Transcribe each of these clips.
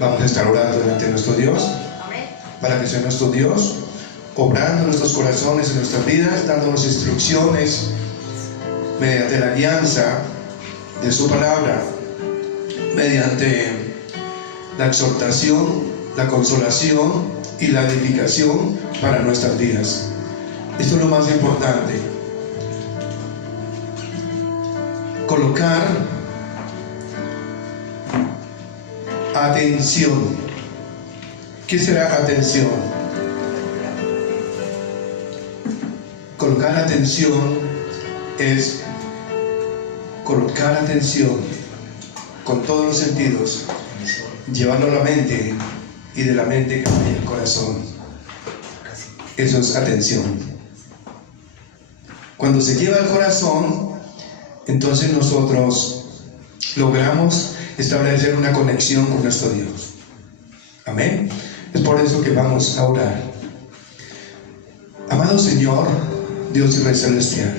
Vamos a estar orando delante de nuestro Dios, para que sea nuestro Dios obrando en nuestros corazones, en nuestras vidas, dándonos instrucciones mediante la guianza de su palabra, mediante la exhortación, la consolación y la edificación para nuestras vidas. Esto es lo más importante. Colocar atención. ¿Qué será atención? Colocar atención es colocar atención con todos los sentidos, llevarlo a la mente y de la mente al corazón. Eso es atención. Cuando se lleva al corazón, entonces nosotros logramos establecer una conexión con nuestro Dios. Amén. Es por eso que vamos a orar. Amado Señor, Dios y Rey Celestial,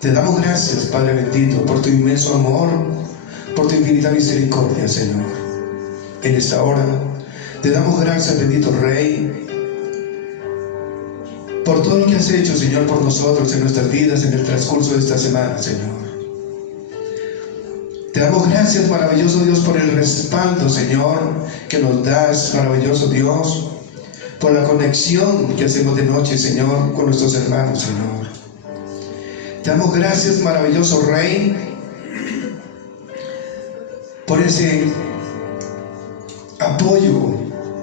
te damos gracias, Padre bendito, por tu inmenso amor, por tu infinita misericordia, Señor. En esta hora te damos gracias, bendito Rey, por todo lo que has hecho, Señor, por nosotros en nuestras vidas en el transcurso de esta semana, Señor. Te damos gracias, maravilloso Dios, por el respaldo, Señor, que nos das, maravilloso Dios, por la conexión que hacemos de noche, Señor, con nuestros hermanos, Señor. Te damos gracias, maravilloso Rey, por ese apoyo,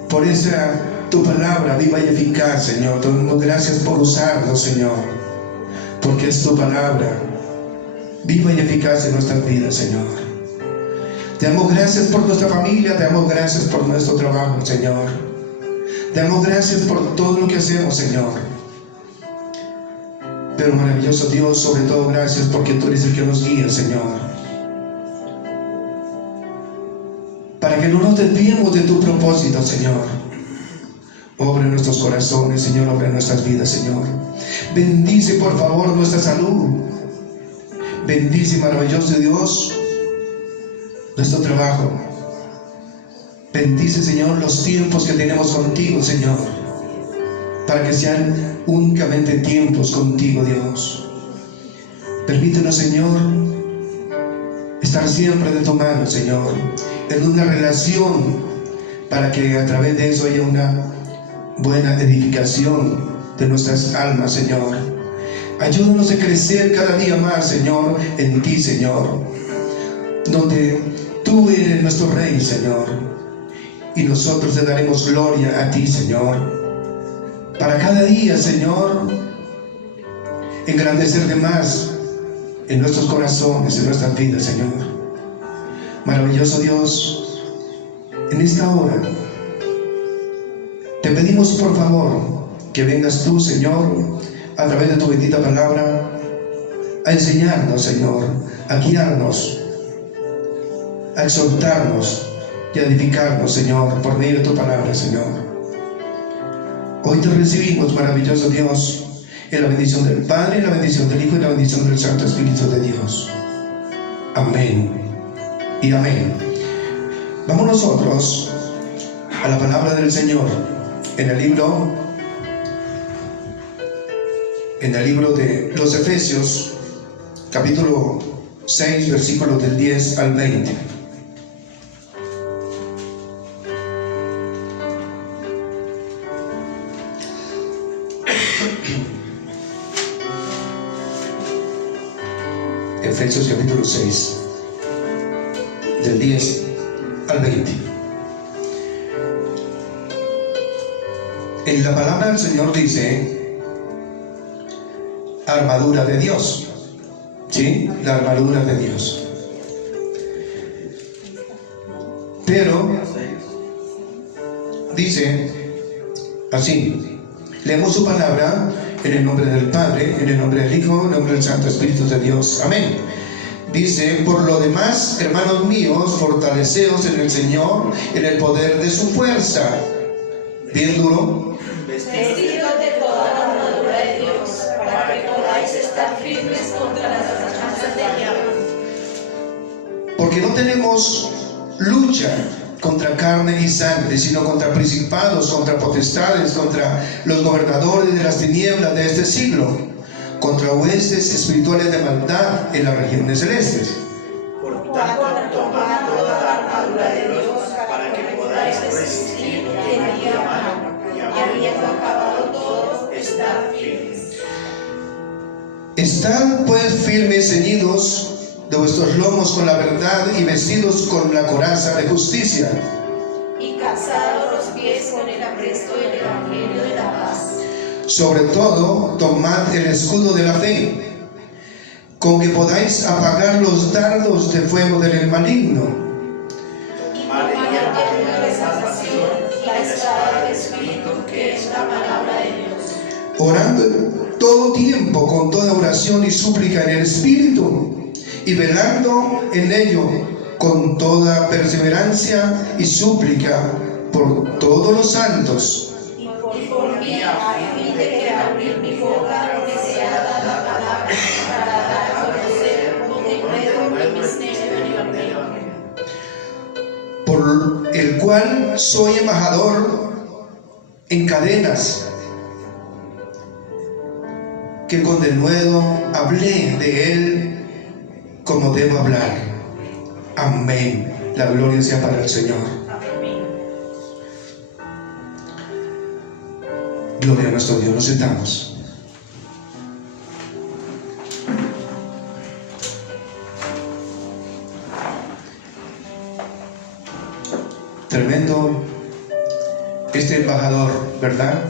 por esa tu palabra viva y eficaz, Señor. Te damos gracias por usarlo, Señor, porque es tu palabra viva y eficaz en nuestras vidas, Señor. Te damos gracias por nuestra familia, te damos gracias por nuestro trabajo, Señor. Te damos gracias por todo lo que hacemos, Señor. Pero maravilloso Dios, sobre todo gracias porque tú eres el que nos guía, Señor. Para que no nos desviemos de tu propósito, Señor. Obra en nuestros corazones, Señor, obra en nuestras vidas, Señor. Bendice, por favor, nuestra salud. Bendice, maravilloso Dios, nuestro trabajo. Bendice, Señor, los tiempos que tenemos contigo, Señor, para que sean únicamente tiempos contigo, Dios. Permítenos, Señor, estar siempre de tu mano, Señor, en una relación, para que a través de eso haya una buena edificación de nuestras almas, Señor. Ayúdanos a crecer cada día más, Señor, en ti, Señor, donde tú eres nuestro Rey, Señor, y nosotros te daremos gloria a ti, Señor, para cada día, Señor, engrandecer de más en nuestros corazones, en nuestras vidas, Señor. Maravilloso Dios, en esta hora te pedimos, por favor, que vengas tú, Señor, a través de tu bendita palabra, a enseñarnos, Señor, a guiarnos, a exhortarnos y a edificarnos, Señor, por medio de tu palabra, Señor. Hoy te recibimos, maravilloso Dios, en la bendición del Padre, en la bendición del Hijo y en la bendición del Santo Espíritu de Dios. Amén y amén. Vamos nosotros a la palabra del Señor en el libro de los Efesios, capítulo 6, versículos del 10 al 20. Efesios capítulo 6, del 10 al 20. En la palabra del Señor dice armadura de Dios. ¿Sí? La armadura de Dios. Pero dice así: leemos su palabra en el nombre del Padre, en el nombre del Hijo, en el nombre del Santo Espíritu de Dios. Amén. Dice: por lo demás, hermanos míos, fortaleceos en el Señor, en el poder de su fuerza. Bien duro. Vestidos de toda la armadura de Dios, para que podáis estar firmes contra las acechanzas del diablo. Porque no tenemos lucha contra carne y sangre, sino contra principados, contra potestades, contra los gobernadores de las tinieblas de este siglo, contra huestes espirituales de maldad en las regiones celestes. Por tanto, tomad toda la armadura de Dios para que podáis resistir en el día malo, y habiendo acabado todo, estar firmes. Estad pues firmes, ceñidos de vuestros lomos con la verdad y vestidos con la coraza de justicia. Y calzados los pies con el apresto del evangelio de la paz. Sobre todo, tomad el escudo de la fe, con que podáis apagar los dardos de fuego del maligno. Tomad el yelmo de salvación, la espada del Espíritu, que es la palabra de Dios. Orando en todo tiempo con toda oración y súplica en el Espíritu, y velando en ello con toda perseverancia y súplica por todos los santos. Y por mí, a fin de que abrir mi boca no me sea dada la palabra para dar a conocer lo que creo en misterio del Evangelio. Por el cual soy embajador en cadenas, que con denuedo hablé de él como debo hablar. Amén. La gloria sea para el Señor. Amén. Gloria a nuestro Dios. Nos sentamos. Tremendo este embajador, ¿verdad?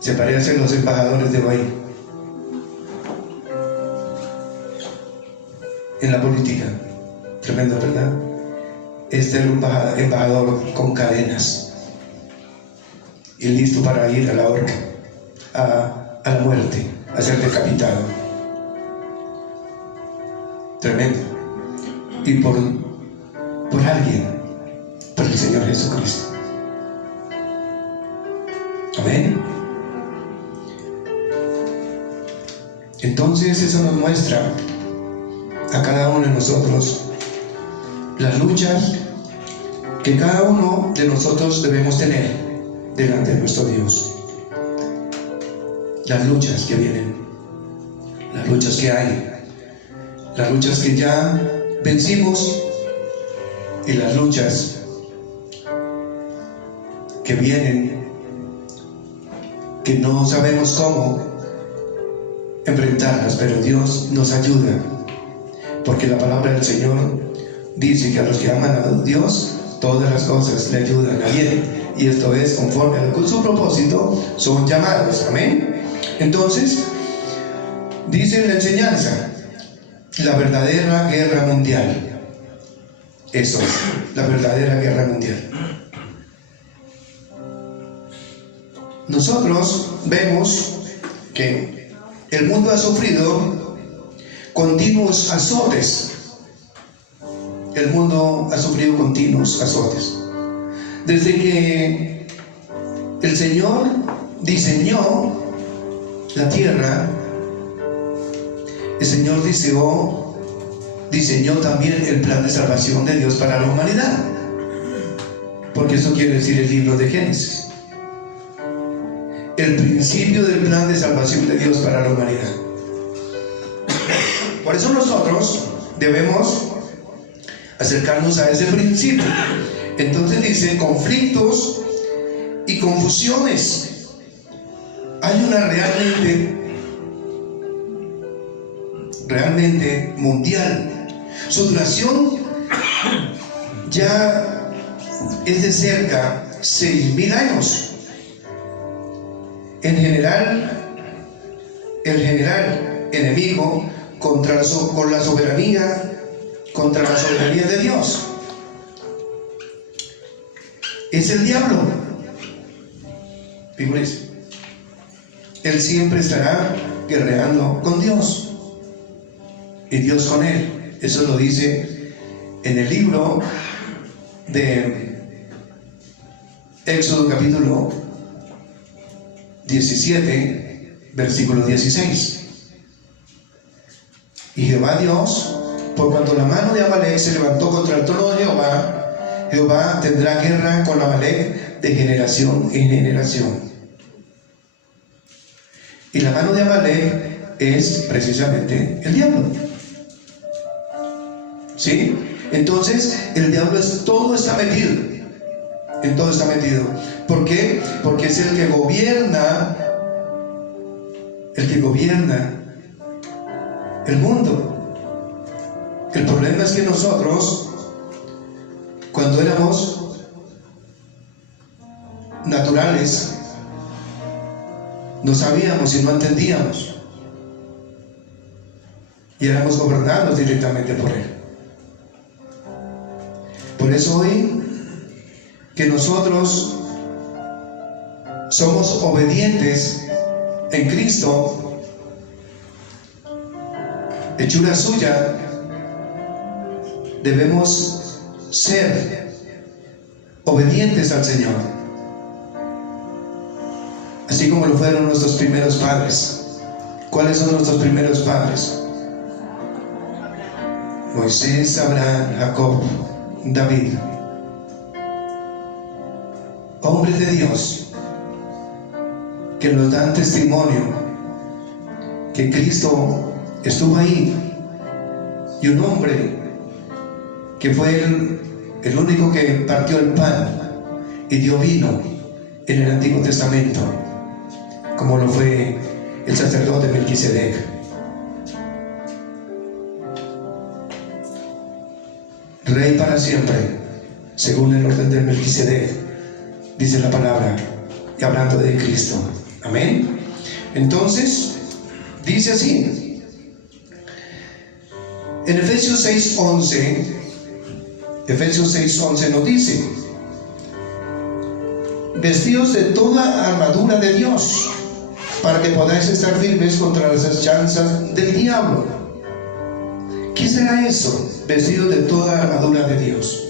Se parecen los embajadores de hoy en la política. Tremendo, ¿verdad? Este es un embajador con cadenas y listo para ir a la horca, a la muerte, a ser decapitado. Tremendo. Y por alguien, por el Señor Jesucristo. Amén. Entonces eso nos muestra a cada uno de nosotros las luchas que cada uno de nosotros debemos tener delante de nuestro Dios. Las luchas que vienen, las luchas que hay, las luchas que ya vencimos y las luchas que vienen, que no sabemos cómo enfrentarlas, pero Dios nos ayuda, porque la palabra del Señor dice que a los que aman a Dios todas las cosas le ayudan a bien, y esto es conforme a su propósito son llamados. Amén. Entonces dice en la enseñanza la verdadera guerra mundial. Eso es la verdadera guerra mundial. Nosotros vemos que el mundo ha sufrido continuos azotes. El mundo ha sufrido continuos azotes. Desde que el Señor diseñó la tierra, el Señor diseñó también el plan de salvación de Dios para la humanidad. Porque eso quiere decir el libro de Génesis. El principio del plan de salvación de Dios para la humanidad. Por eso nosotros debemos acercarnos a ese principio. Entonces dice conflictos y confusiones. Hay una realmente mundial. Su duración ya es de cerca 6.000 años. En general, el general enemigo con la soberanía de Dios es el diablo. Fíjense, él siempre estará guerreando con Dios y Dios con él. Eso lo dice en el libro de Éxodo capítulo 17, versículo 16. Y Jehová Dios Por cuanto la mano de Amalek se levantó contra el trono de Jehová, Jehová tendrá guerra con Amalek de generación en generación. Y la mano de Amalek es precisamente el diablo. ¿Sí? Entonces, el diablo todo está metido. En todo está metido. ¿Por qué? Porque es el que gobierna el mundo. El problema es que nosotros, cuando éramos naturales, no sabíamos y no entendíamos, y éramos gobernados directamente por él. Por eso hoy que nosotros somos obedientes en Cristo, hechura suya, debemos ser obedientes al Señor, así como lo fueron nuestros primeros padres. ¿Cuáles son nuestros primeros padres? Moisés, Abraham, Jacob, David, hombres de Dios que nos dan testimonio que Cristo estuvo ahí, y un hombre que fue el único que partió el pan y dio vino en el Antiguo Testamento, como lo fue el sacerdote Melquisedec. Rey para siempre, según el orden de Melquisedec, dice la palabra, y hablando de Cristo. Amén. Entonces, dice así, en Efesios 6:11 nos dice: vestidos de toda armadura de Dios, para que podáis estar firmes contra las acechanzas del diablo. ¿Qué será eso? Vestidos de toda armadura de Dios.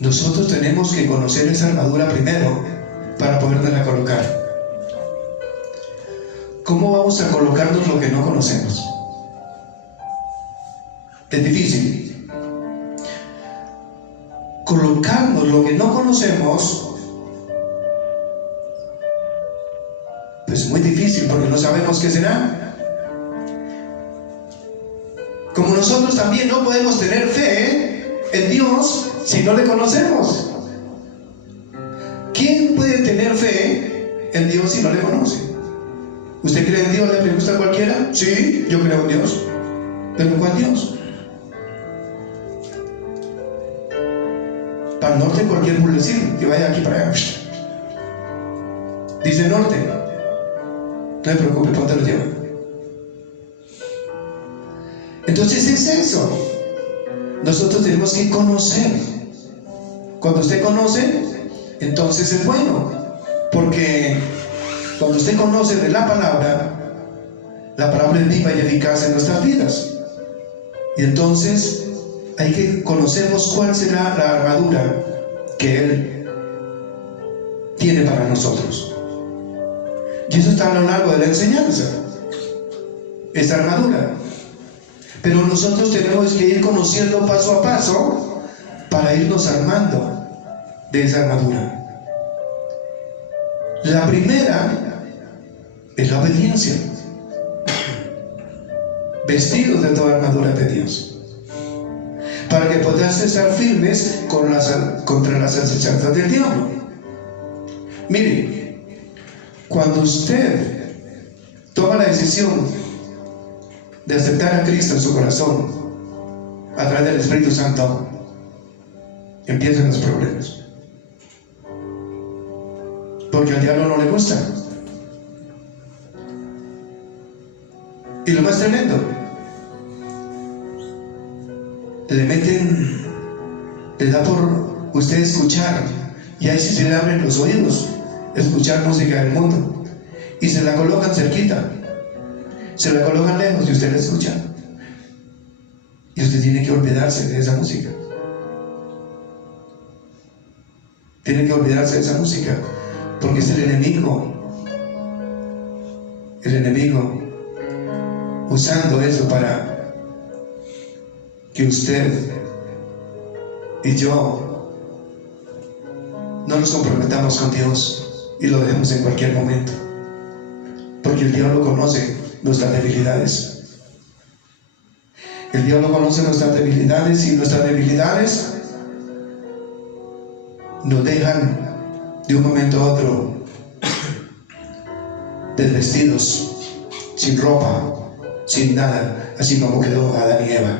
Nosotros tenemos que conocer esa armadura primero para poderla colocar. ¿Cómo vamos a colocarnos lo que no conocemos? Es difícil. Colocarnos lo que no conocemos, pues es muy difícil, porque no sabemos qué será. Como nosotros también no podemos tener fe en Dios si no le conocemos. ¿Quién puede tener fe en Dios si no le conoce? ¿Usted cree en Dios? ¿Le pregunta a cualquiera? Sí, yo creo en Dios. ¿Pero cuál Dios? Para el norte cualquier burlecín que vaya aquí para allá. Dice norte. No se preocupe, ¿para dónde lo lleva? Entonces es eso. Nosotros tenemos que conocer. Cuando usted conoce, entonces es bueno, porque cuando usted conoce de la palabra es viva y eficaz en nuestras vidas. Y entonces hay que conocernos cuál será la armadura que Él tiene para nosotros. Y eso está a lo largo de la enseñanza, esta armadura. Pero nosotros tenemos que ir conociendo paso a paso para irnos armando de esa armadura. La primera es la obediencia. Vestidos de toda armadura de Dios, para que podáis estar firmes contra las acechanzas del diablo. Mire, cuando usted toma la decisión de aceptar a Cristo en su corazón a través del Espíritu Santo, empiezan los problemas, porque al diablo no le gusta. Y lo más tremendo, le da por usted escuchar, y ahí sí se le abren los oídos, escuchar música del mundo, y se la colocan cerquita, se la colocan lejos y usted la escucha, y usted tiene que olvidarse de esa música. Tiene que olvidarse de esa música, porque es el enemigo usando eso para que usted y yo no nos comprometamos con Dios y lo dejemos en cualquier momento, porque el diablo conoce nuestras debilidades. El diablo conoce nuestras debilidades, y nuestras debilidades nos dejan de un momento a otro desvestidos, sin ropa, sin nada, así como quedó Adán y Eva.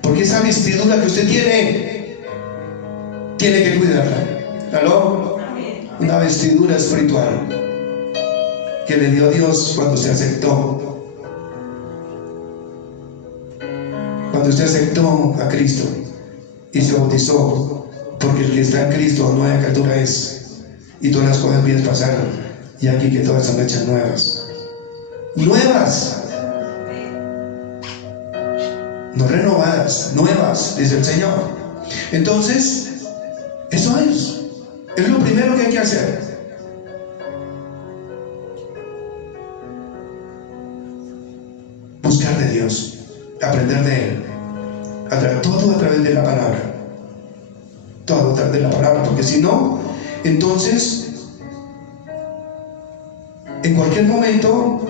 Porque esa vestidura que usted tiene que cuidarla. ¿Aló? Una vestidura espiritual que le dio Dios cuando se aceptó. Cuando usted aceptó a Cristo y se bautizó, porque el que está en Cristo nueva criatura es, y todas las cosas viejas pasaron, y aquí que todas son hechas nuevas. Nuevas, no renovadas, nuevas, dice el Señor. Entonces, eso es lo primero que hay que hacer. Buscar de Dios, aprender de Él, todo a través de la palabra, todo a través de la palabra, porque si no, entonces en cualquier momento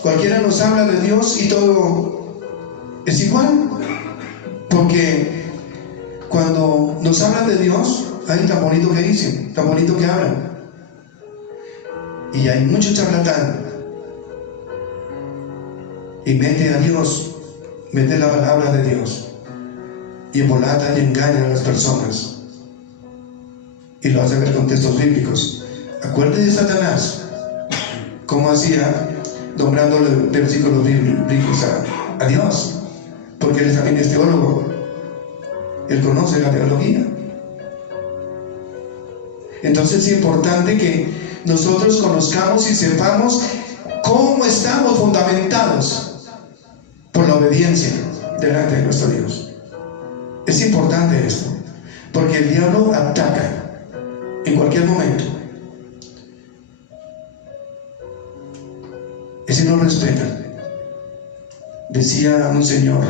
cualquiera nos habla de Dios y todo es igual, porque cuando nos hablan de Dios, ay, tan bonito que dicen, tan bonito que hablan, y hay mucho charlatán, y mete a Dios, mete la palabra de Dios, y embolata y engaña a las personas, y lo hace ver con textos bíblicos. Acuérdate de Satanás, cómo hacía, nombrándole versículos bíblicos a Dios, porque él también es teólogo, él conoce la teología. Entonces es importante que nosotros conozcamos y sepamos cómo estamos fundamentados por la obediencia delante de nuestro Dios. Es importante esto, porque el diablo ataca en cualquier momento. Ese no respeta. Decía un señor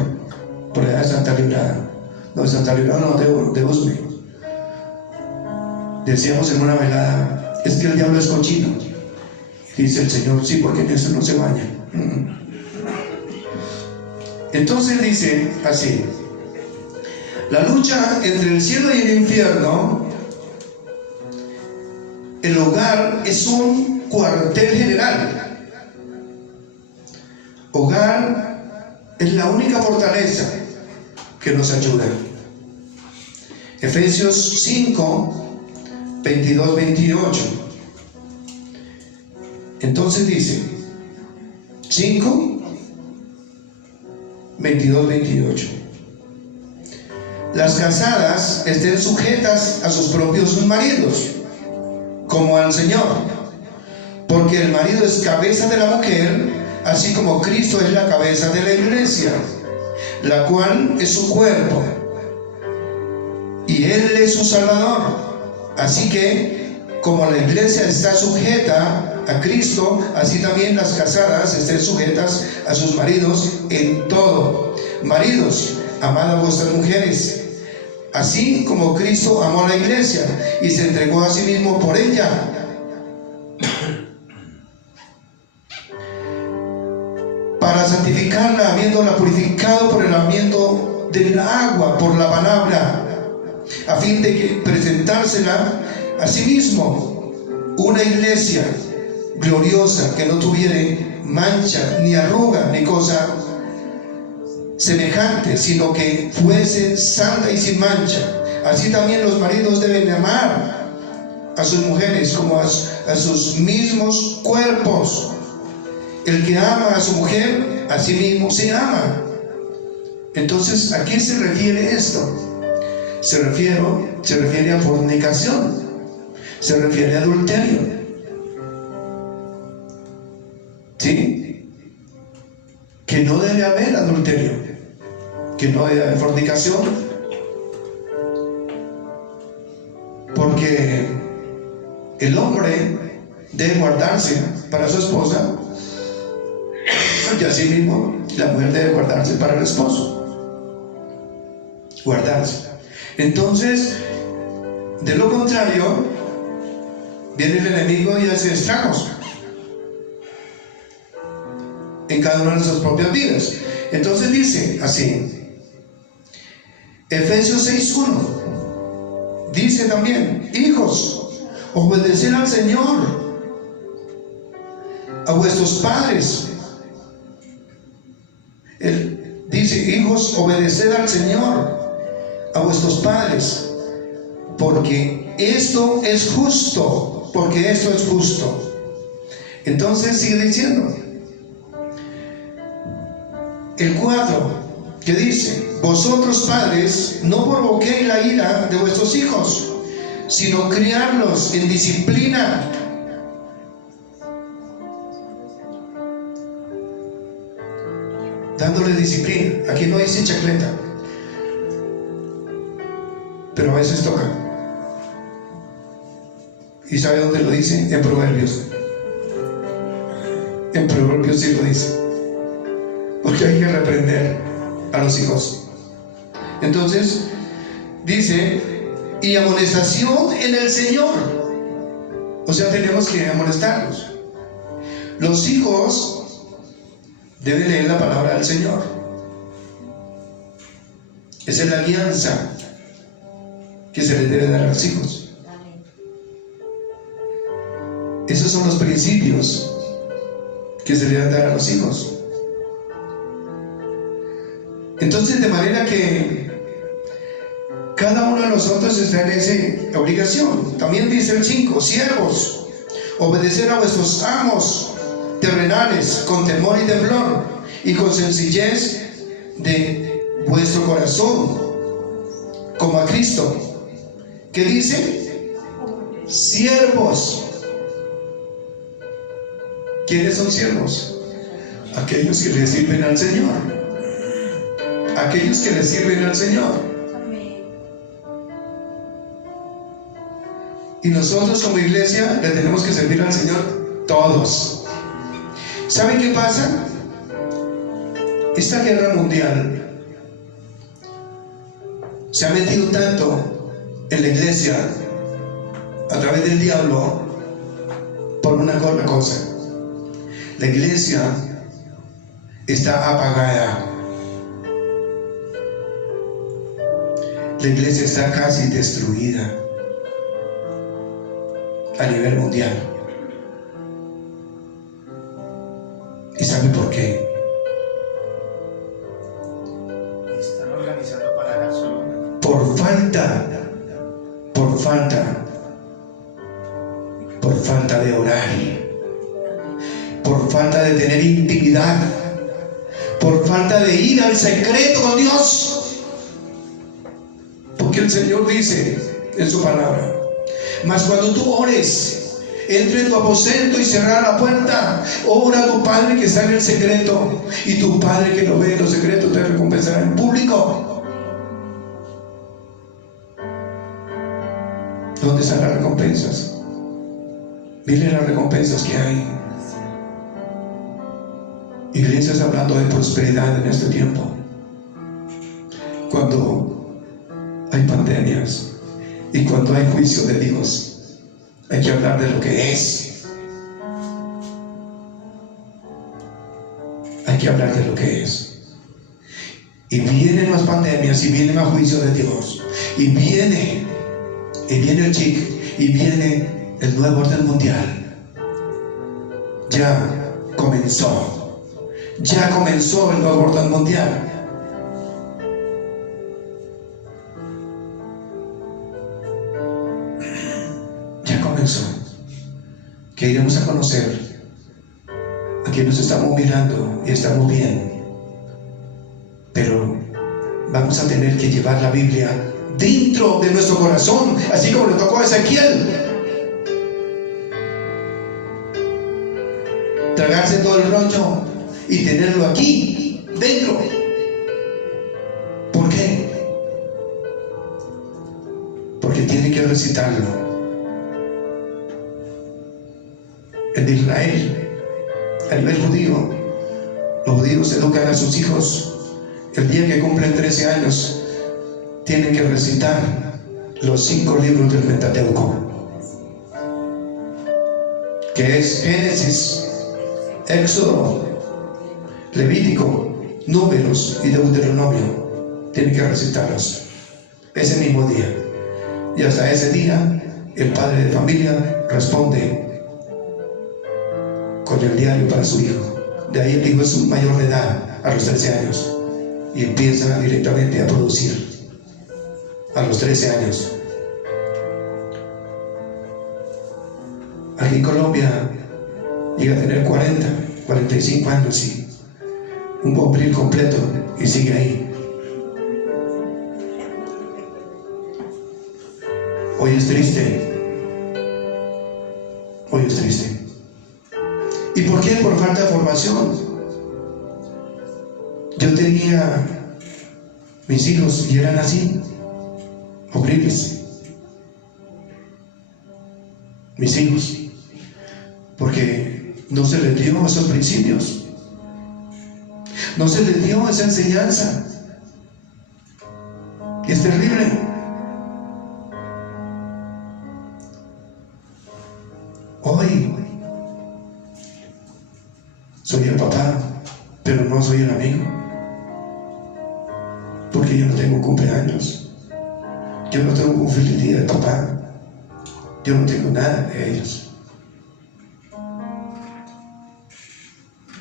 por allá de Santa Librada, no, de Santa Librada, no, de Usme. Decíamos en una velada, es que el diablo es cochino. Y dice el Señor, sí, porque en eso no se baña. Entonces dice así: la lucha entre el cielo y el infierno, el hogar es un cuartel general. Hogar es la única fortaleza que nos ayuda. Efesios 5, 22, 28. Entonces dice 5, 22, 28. Las casadas estén sujetas a sus propios maridos, como al Señor, porque el marido es cabeza de la mujer, así como Cristo es la cabeza de la iglesia, la cual es su cuerpo, y Él es su Salvador. Así que, como la iglesia está sujeta a Cristo, así también las casadas estén sujetas a sus maridos en todo. Maridos, amad a vuestras mujeres, así como Cristo amó a la iglesia y se entregó a sí mismo por ella, para santificarla, habiéndola purificado por el lavamiento del agua, por la palabra, a fin de que presentársela a sí mismo una iglesia gloriosa, que no tuviera mancha, ni arruga, ni cosa semejante, sino que fuese santa y sin mancha. Así también los maridos deben amar a sus mujeres como a sus mismos cuerpos. El que ama a su mujer, a sí mismo se ama. Entonces, ¿a qué se refiere esto? Se refiere a fornicación, se refiere a adulterio, ¿sí? Que no debe haber adulterio, que no debe haber fornicación, porque el hombre debe guardarse para su esposa Y así mismo la mujer debe guardarse para el esposo. Guardarse. Entonces, de lo contrario, viene el enemigo y hace estragos en cada una de nuestras propias vidas. Entonces dice así, Efesios 6:1 dice también: hijos, obedeced al Señor, a vuestros padres. Él dice: hijos, obedeced al Señor, a vuestros padres, porque esto es justo, porque esto es justo. Entonces sigue diciendo el 4, que dice: vosotros padres, no provoquéis la ira de vuestros hijos, sino criarlos en disciplina. Dándole disciplina. Aquí no dice chacleta, pero a veces toca. ¿Y sabe dónde lo dice? En Proverbios. En Proverbios sí lo dice, porque hay que reprender a los hijos. Entonces dice: y amonestación en el Señor. O sea, tenemos que amonestarlos. Los hijos deben leer la palabra del Señor. Esa es la alianza que se les debe dar a los hijos. Esos son los principios que se le deben dar a los hijos. Entonces, de manera que cada uno de nosotros está en esa obligación. También dice el 5: siervos, obedecer a vuestros amos terrenales con temor y temblor, y con sencillez de vuestro corazón, como a Cristo. ¿Qué dice? Siervos. ¿Quiénes son siervos? Aquellos que le sirven al Señor. Aquellos que le sirven al Señor. Y nosotros como iglesia le tenemos que servir al Señor todos. ¿Saben qué pasa? Esta guerra mundial se ha metido tanto en la iglesia a través del diablo por una cosa. La iglesia está apagada. La iglesia está casi destruida a nivel mundial. ¿Y sabe por qué? Están organizando para Barcelona. Por falta de orar, por falta de tener intimidad, por falta de ir al secreto con Dios. Porque el Señor dice en su palabra: mas cuando tú ores, entre en tu aposento y cerrar la puerta, ora a tu Padre que está en el secreto, y tu Padre que lo ve en los secretos te recompensará en público. ¿Dónde están las recompensas? Miren las recompensas que hay. Iglesias hablando de prosperidad en este tiempo, cuando hay pandemias y cuando hay juicio de Dios. Hay que hablar de lo que es. Hay que hablar de lo que es. Y vienen las pandemias, y viene más juicio de Dios, y viene el chic, y viene el nuevo orden mundial. Ya comenzó el nuevo orden mundial. Ya comenzó. Que iremos a conocer a quien nos estamos mirando y estamos bien, pero vamos a tener que llevar la Biblia dentro de nuestro corazón, así como le tocó a Ezequiel. Tragarse todo el rollo y tenerlo aquí dentro. ¿Por qué? Porque tiene que recitarlo. En Israel, a nivel judío, Los judíos educan a sus hijos. El día que cumplen 13 años, tienen que recitar los 5 libros del Pentateuco, que es Génesis, Éxodo, Levítico, Números y Deuteronomio. Tienen que recitarlos ese mismo día. Y hasta ese día, el padre de familia responde con el diario para su hijo. De ahí el hijo es un mayor de edad, a los 13 años, y empieza directamente a producir a los 13 años. Aquí en Colombia llega a tener 40, 45 años y un bombril completo y sigue ahí. Hoy es triste. Hoy es triste. ¿Y por qué? Por falta de formación. Yo tenía mis hijos y eran así, horribles. Mis hijos, porque no se les dio esos principios, no se les dio esa enseñanza. Y es terrible. Hoy soy el papá, pero no soy el amigo, porque yo no tengo cumpleaños, yo no tengo un feliz día de papá, yo no tengo nada de ellos.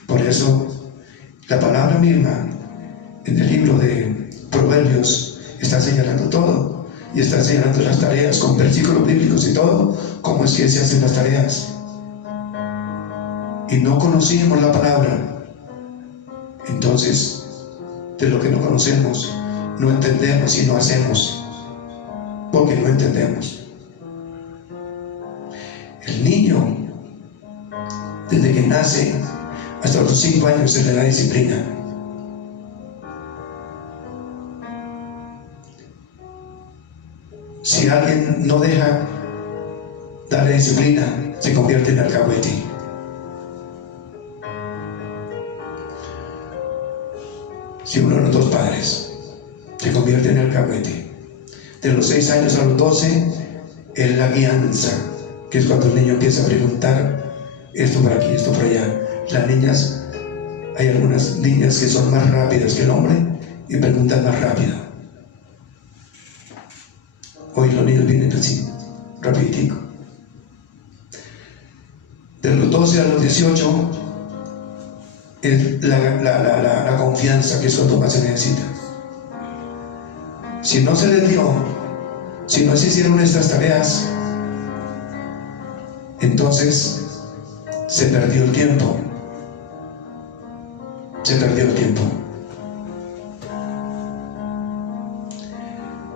Por eso la palabra misma en el libro de Proverbios está señalando todo, y está señalando las tareas con versículos bíblicos y todo, cómo es que se hacen las tareas. Y no conocíamos la palabra. Entonces, de lo que no conocemos, no entendemos y no hacemos, porque no entendemos. El niño, desde que nace hasta los 5 años, se le da disciplina. Si alguien no deja darle disciplina, se convierte en alcahuete. Si uno de los dos padres se convierte en alcahuete, de los 6 años a los 12 es la guianza, que es cuando el niño empieza a preguntar esto por aquí, esto por allá. Las niñas, hay algunas niñas que son más rápidas que el hombre y preguntan más rápido. Hoy los niños vienen así, rapiditico. De los 12 a los 18 es la confianza, que es cuando más se necesita. Si no se les dio, si no se hicieron estas tareas, entonces se perdió el tiempo. Se perdió el tiempo.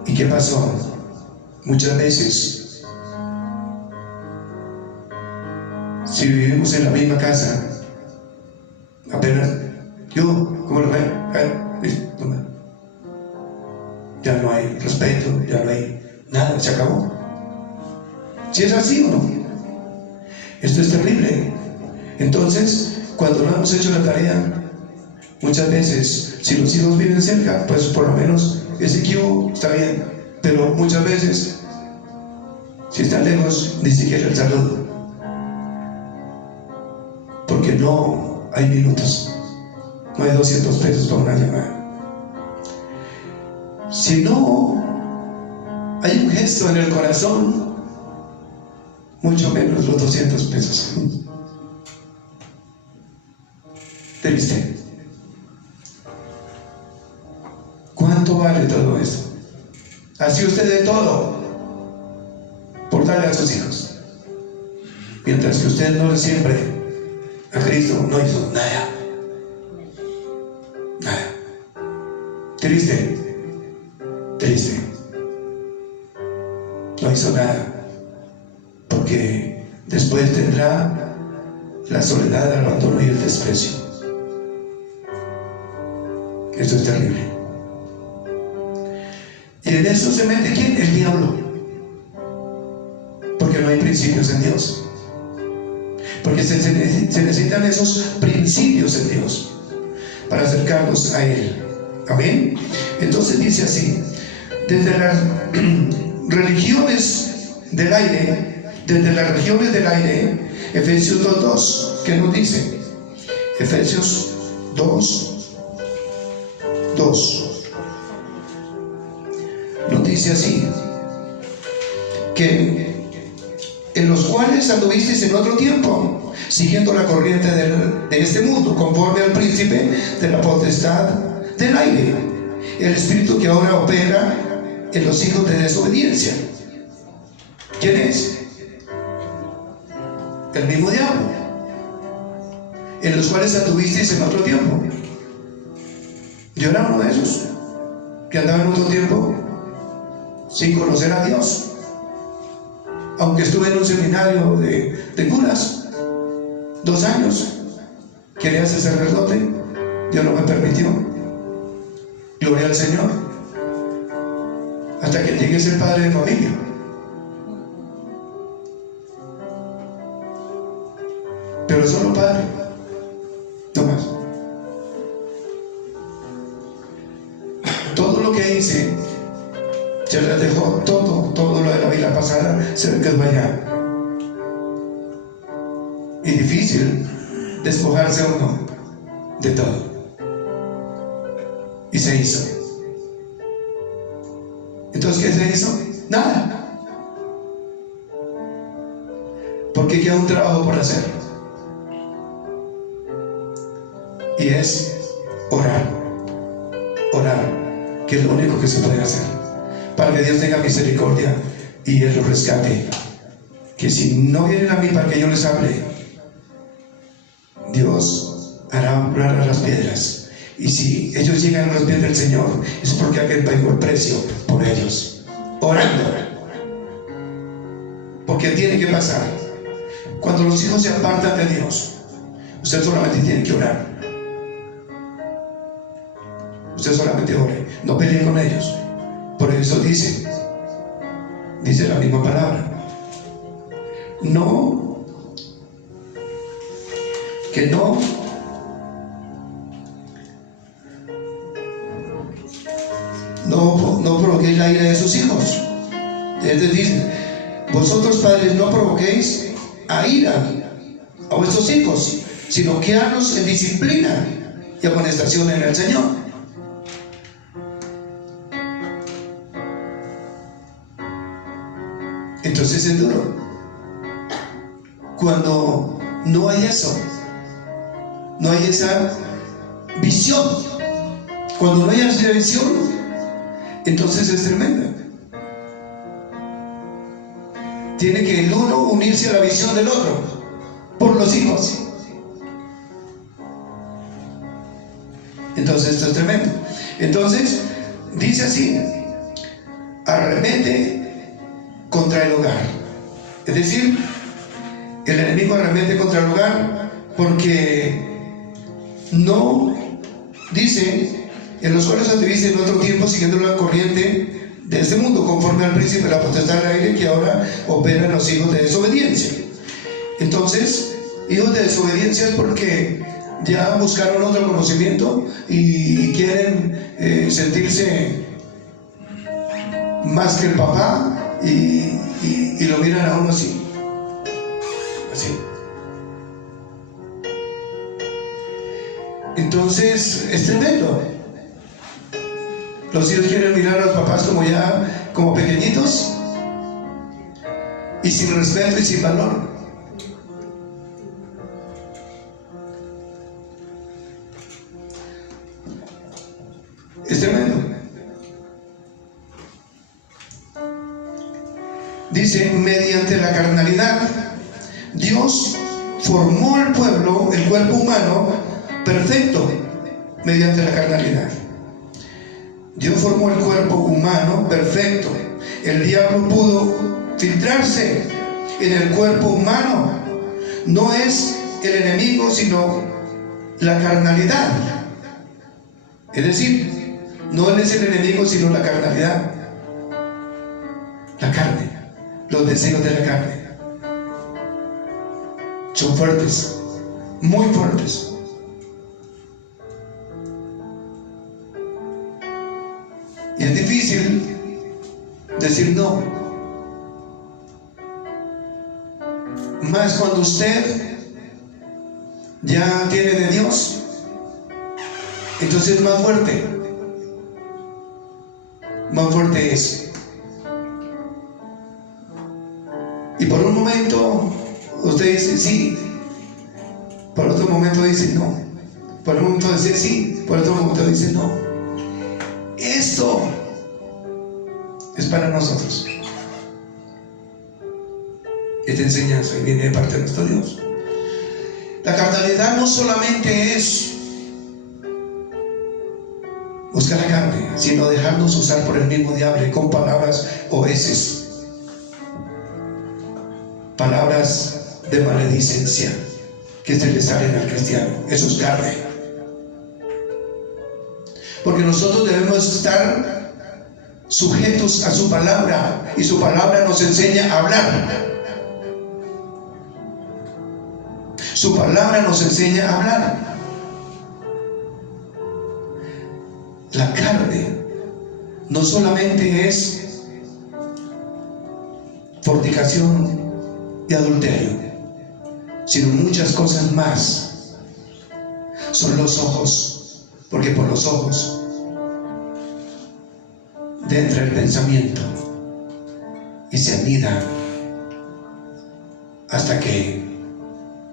¿Y qué pasó? Muchas veces, si vivimos en la misma casa, apenas yo, ¿cómo lo ven? Ya no hay respeto, ya no hay nada, se acabó. ¿Si es así o no? Esto es terrible. Entonces, cuando no hemos hecho la tarea, muchas veces, si los hijos viven cerca, pues por lo menos ese equipo está bien, pero muchas veces, si están lejos, ni siquiera el saludo, porque no hay minutos, no hay 200 pesos para una llamada. Si no hay un gesto en el corazón, mucho menos los 200 pesos. Triste. ¿Cuánto vale todo eso? Así usted de todo por darle a sus hijos, mientras que usted no le siembre a Cristo, no hizo nada. Nada. Triste. Triste. No hizo nada, porque después tendrá la soledad, el abandono y el desprecio. Esto es terrible. Y en eso se mete ¿quién? El diablo. Porque no hay principios en Dios. Porque se necesitan esos principios en Dios. para acercarnos a Él. Amén. Entonces dice así: desde las regiones del aire, Efesios 2:2, ¿qué nos dice? Efesios 2:2 nos dice así: que en los cuales anduvisteis en otro tiempo, siguiendo la corriente de este mundo, conforme al príncipe de la potestad del aire, el espíritu que ahora opera en los hijos de desobediencia. ¿Quién es? El mismo diablo, en los cuales anduvisteis en otro tiempo. Yo era uno de esos que andaba en otro tiempo sin conocer a Dios. Aunque estuve en un seminario de curas 2 años, quería ser sacerdote, Dios no me permitió. Gloria al Señor, hasta que llegué a ser padre de familia. Pero solo padre, no más. Todo lo que hice se les dejó, todo lo de la vida pasada se me quedó allá. Y difícil despojarse uno de todo. Y se hizo. Entonces, ¿qué se hizo? Nada. Porque queda un trabajo por hacer. Y es orar, que es lo único que se puede hacer, para que Dios tenga misericordia y Él los rescate. Que si no vienen a mí para que yo les hable, Dios hará hablar a las piedras. Y si ellos llegan a los pies del Señor, es porque aquel pagó el precio por ellos, orando. Porque tiene que pasar. Cuando los hijos se apartan de Dios, usted solamente tiene que orar. Usted solamente ore, no pelee con ellos. Por eso dice la misma palabra: que no provoquéis la ira de sus hijos. Entonces dice: vosotros padres no provoquéis a ira a vuestros hijos, sino criadlos en disciplina y amonestación en el Señor. Entonces es duro cuando no hay eso, no hay esa visión. Cuando no hay esa visión, entonces es tremenda. Tiene que el uno unirse a la visión del otro por los hijos. Entonces esto es tremendo. Entonces dice así: arremete contra el hogar. Es decir, el enemigo arremete contra el hogar, porque no dice: en los cuales anduviste en otro tiempo siguiendo la corriente de este mundo, conforme al príncipe de la potestad del aire, que ahora opera en los hijos de desobediencia. Entonces, hijos de desobediencia es porque ya buscaron otro conocimiento y quieren sentirse más que el papá, y lo miran a uno así. Entonces es tremendo. Los hijos quieren mirar a los papás como pequeñitos, y sin respeto y sin valor. Es tremendo. Dice: mediante la carnalidad Dios formó al pueblo, el cuerpo humano perfecto. Mediante la carnalidad Dios formó el cuerpo humano perfecto. El diablo pudo filtrarse en el cuerpo humano. No es el enemigo, sino la carnalidad. Es decir, no es el enemigo, sino la carnalidad. La carne, los deseos de la carne son fuertes, muy fuertes. Y es difícil decir no. Más cuando usted ya tiene de Dios, entonces más fuerte es. Y por un momento usted dice sí, por otro momento dice no, por un momento dice sí, por otro momento dice no. Esto es para nosotros. Esta enseñanza viene de parte de nuestro Dios. La carnalidad no solamente es buscar la carne, sino dejarnos usar por el mismo diablo con palabras oeces, palabras de maledicencia que se le salen al cristiano. Eso es carne. Porque nosotros debemos estar sujetos a su palabra, y su palabra nos enseña a hablar. Su palabra nos enseña a hablar. La carne no solamente es fornicación y adulterio, sino muchas cosas más. Son los ojos, porque por los ojos entra el pensamiento y se anida hasta que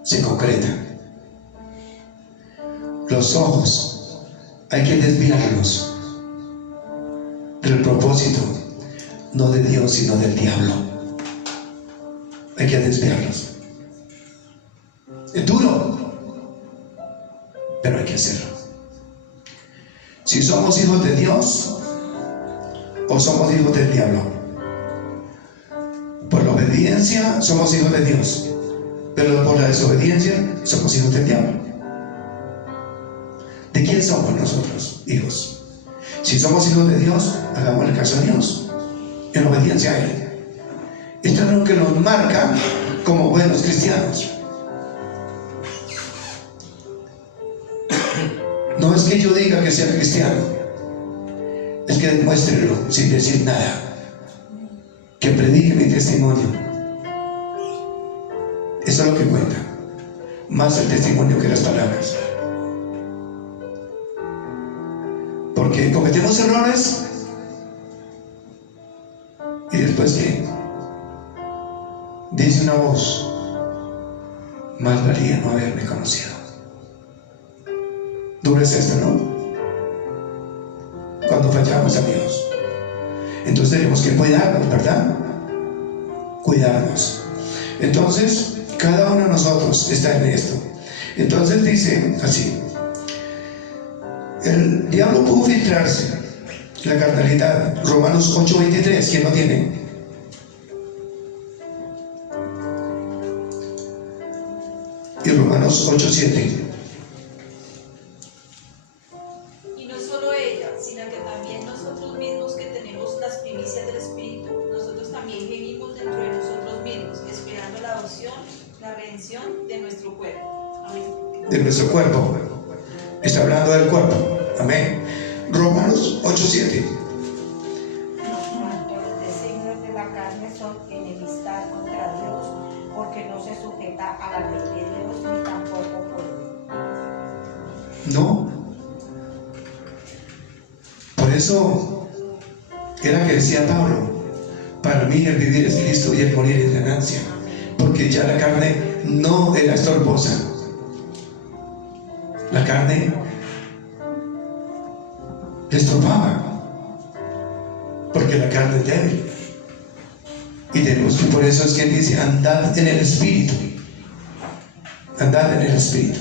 se concreta. Los ojos hay que desviarlos del propósito, no de Dios sino del diablo. Hay que desviarlos. Es duro, pero hay que hacerlo. Si somos hijos de Dios o somos hijos del diablo. Por la obediencia somos hijos de Dios, pero por la desobediencia somos hijos del diablo. ¿De quién somos nosotros, hijos? Si somos hijos de Dios, hagamos el caso a Dios, en obediencia a Él. Esto es lo que nos marca como buenos cristianos. No es que yo diga que sea cristiano, es que demuéstrelo sin decir nada, que predique mi testimonio. Eso es lo que cuenta, más el testimonio que las palabras. Porque cometemos errores y después ¿qué? Dice una voz: más valía no haberme conocido. Duro es esto, ¿no? Cuando fallamos a Dios. Entonces tenemos que cuidarnos, ¿verdad? Cuidarnos. Entonces, cada uno de nosotros está en esto. Entonces dice así: el diablo pudo filtrarse la carnalidad. Romanos 8:23, ¿quién lo tiene? Y Romanos 8:7. Y no solo ella, sino que también nosotros mismos, que tenemos las primicias del Espíritu, nosotros también vivimos dentro de nosotros mismos, esperando la adopción, la redención de nuestro cuerpo. Amén. De nuestro cuerpo. Está hablando del cuerpo. Amén. Romanos 8:7. Los designios de la carne son enemistad contra Dios, porque no se sujeta a la ley de Dios ni tampoco puede. No. Por eso era que decía Pablo: para mí el vivir es Cristo y el morir es ganancia. Porque ya la carne no era estorbosa. La carne le estorbaba, porque la carne es débil. Y tenemos que, por eso es que dice: andad en el Espíritu. Andad en el Espíritu.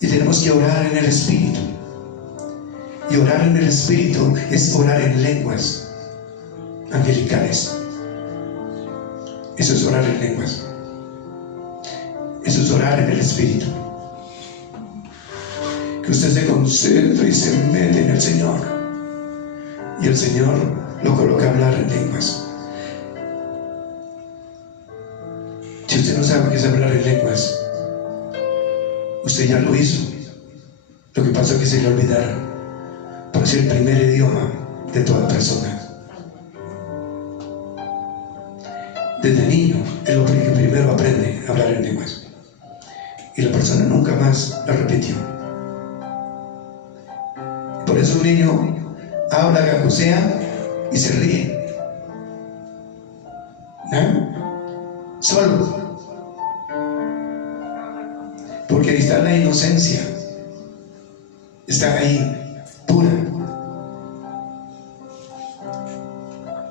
Y tenemos que orar en el Espíritu. Y orar en el Espíritu es orar en lenguas angelicales. Eso es orar en lenguas. Eso es orar en el Espíritu. Que usted se concentre y se mete en el Señor, y el Señor lo coloca a hablar en lenguas. Si usted no sabe qué es hablar en lenguas, usted ya lo hizo. Lo que pasa es que se le olvidaron. Pero es el primer idioma de toda persona. Desde niño es lo que primero aprende a hablar en lenguas, y la persona nunca más la repitió. Por eso un niño habla, gagosea y se ríe, solo, porque ahí está la inocencia, está ahí pura.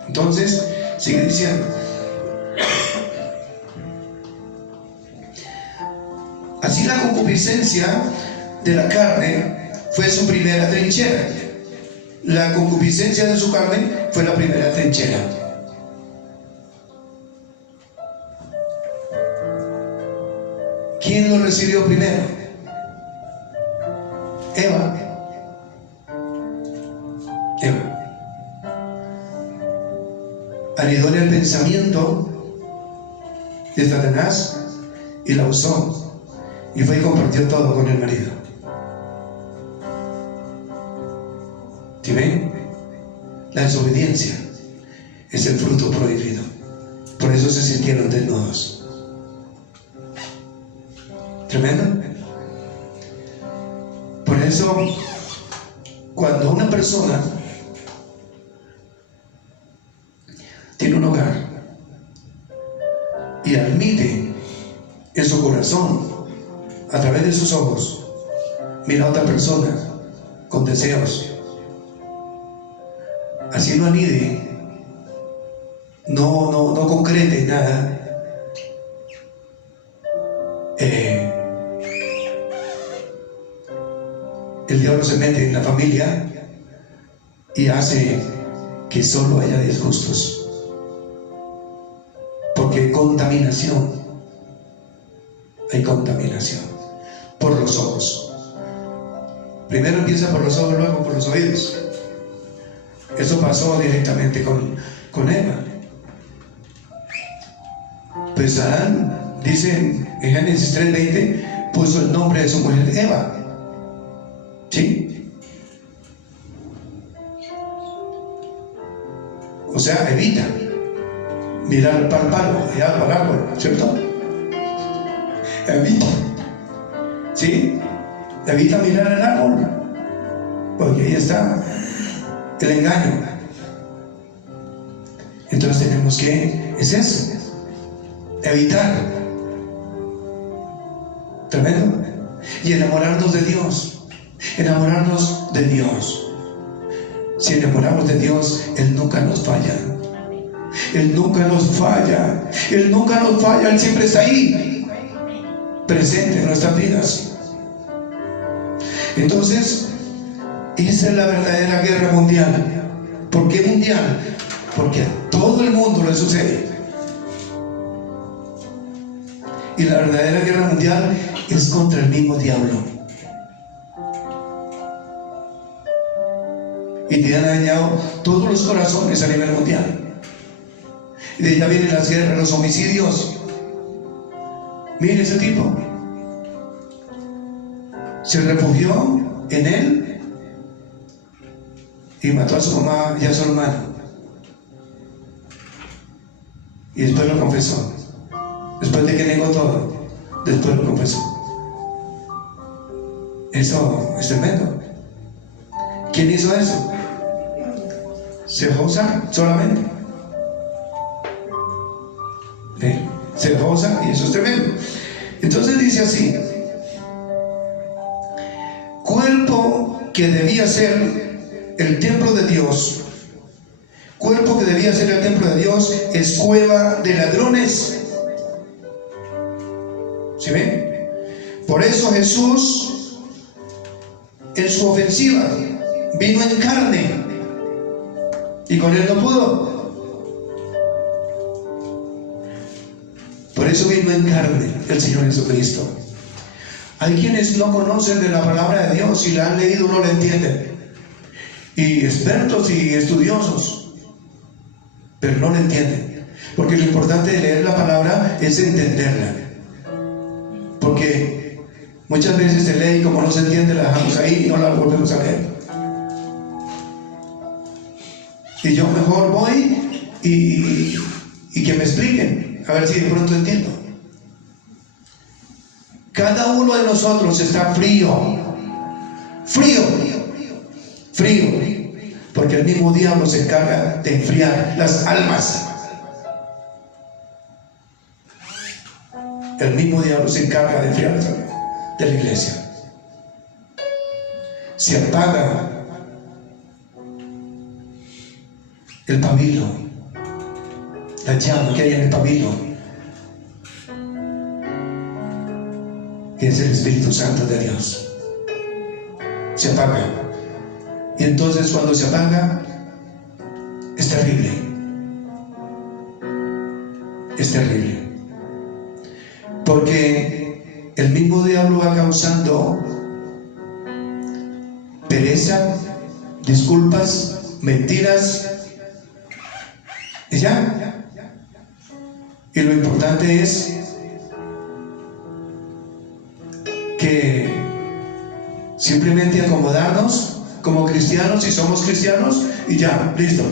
Entonces sigue diciendo: así la concupiscencia de la carne fue su primera trinchera. La concupiscencia de su carne fue la primera trinchera. ¿Quién lo recibió primero? Eva. Anidó en el pensamiento de Satanás y la usó, y fue y compartió todo con el marido. ¿Sí ven? La desobediencia es el fruto prohibido. Por eso se sintieron desnudos. Tremendo. Por eso, cuando una persona tiene un hogar y admite en su corazón, a través de sus ojos, mira a otra persona con deseos, así no anide, no concrete nada, el diablo se mete en la familia y hace que solo haya disgustos, porque hay contaminación por los ojos. Primero empieza por los ojos, luego por los oídos. Eso pasó directamente con Eva. Pues Adán, dice en Génesis 3:20, puso el nombre de su mujer Eva. ¿Sí? O sea, evita mirar para el palo, allá para el árbol, ¿cierto? Evita. ¿Sí? Evita mirar el árbol, porque ahí está el engaño. Entonces tenemos que, es eso, evitar. Tremendo. Y enamorarnos de Dios. Enamorarnos de Dios. Si enamoramos de Dios, Él nunca nos falla. Él nunca nos falla. Él nunca nos falla. Él siempre está ahí, presente en nuestras vidas. Entonces, esa es la verdadera guerra mundial. ¿Por qué mundial? Porque a todo el mundo le sucede. Y la verdadera guerra mundial es contra el mismo diablo. Y te han dañado todos los corazones a nivel mundial. Y de allá vienen las guerras, los homicidios. Mire ese tipo. Se refugió en él y mató a su mamá y a su hermano. Y después lo confesó. Después de que negó todo, después lo confesó. Eso es tremendo. ¿Quién hizo eso? Se dejó usar solamente. Se dejó usar, y eso es tremendo. Entonces dice así: cuerpo que debía ser el templo de Dios, cuerpo que debía ser el templo de Dios, es cueva de ladrones. ¿Sí ven? Por eso Jesús, en su ofensiva, vino en carne, y con él no pudo. Por eso vino en carne el Señor Jesucristo. Hay quienes no conocen de la palabra de Dios, y la han leído, no la entienden, y expertos y estudiosos, pero no la entienden, porque lo importante de leer la palabra es entenderla, porque muchas veces se lee y como no se entiende la dejamos ahí y no la volvemos a leer. Y yo mejor voy y que me expliquen, a ver si de pronto entiendo. Cada uno de nosotros está frío, porque el mismo diablo se encarga de enfriar las almas. El mismo diablo se encarga de enfriar las almas de la iglesia. Se apaga el pabilo, la llama que hay en el pabilo, que es el Espíritu Santo de Dios. Se apaga. Y entonces cuando se apaga, es terrible. Es terrible. Porque el mismo diablo va causando pereza, disculpas, mentiras, y ya. Y lo importante es que simplemente acomodarnos como cristianos, si somos cristianos, y ya, listo.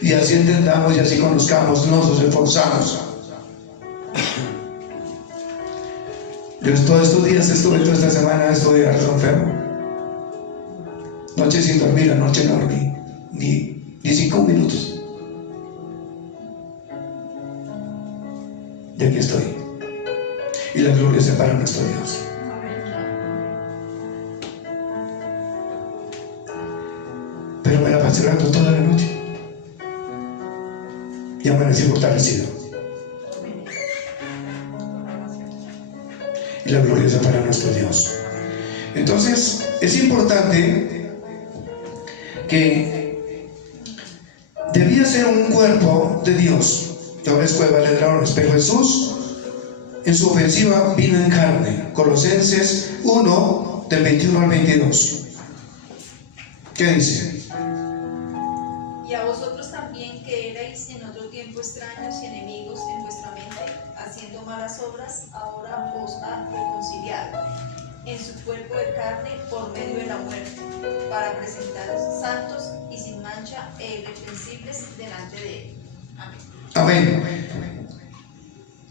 Y así entendamos y así conozcamos, nos esforzamos. Yo todos estos días toda esta semana estuve enfermo. Noche sin dormir, anoche no dormí ni 5 minutos. Y aquí estoy. Y la gloria sea para nuestro Dios. Pero me la pasé orando toda la noche. Y amanecí fortalecido. Y la gloria sea para nuestro Dios. Entonces, es importante que debía ser un cuerpo de Dios. Ahora es cueva de ladrones, pero Jesús en su ofensiva vino en carne. Colosenses 1 del 21 al 22. ¿Qué dice? Y a vosotros también, que erais en otro tiempo extraños y enemigos en vuestra mente, haciendo malas obras, ahora os ha reconciliado en su cuerpo de carne por medio de la muerte, para presentaros santos y sin mancha e irreprensibles delante de él. Amén. Amén.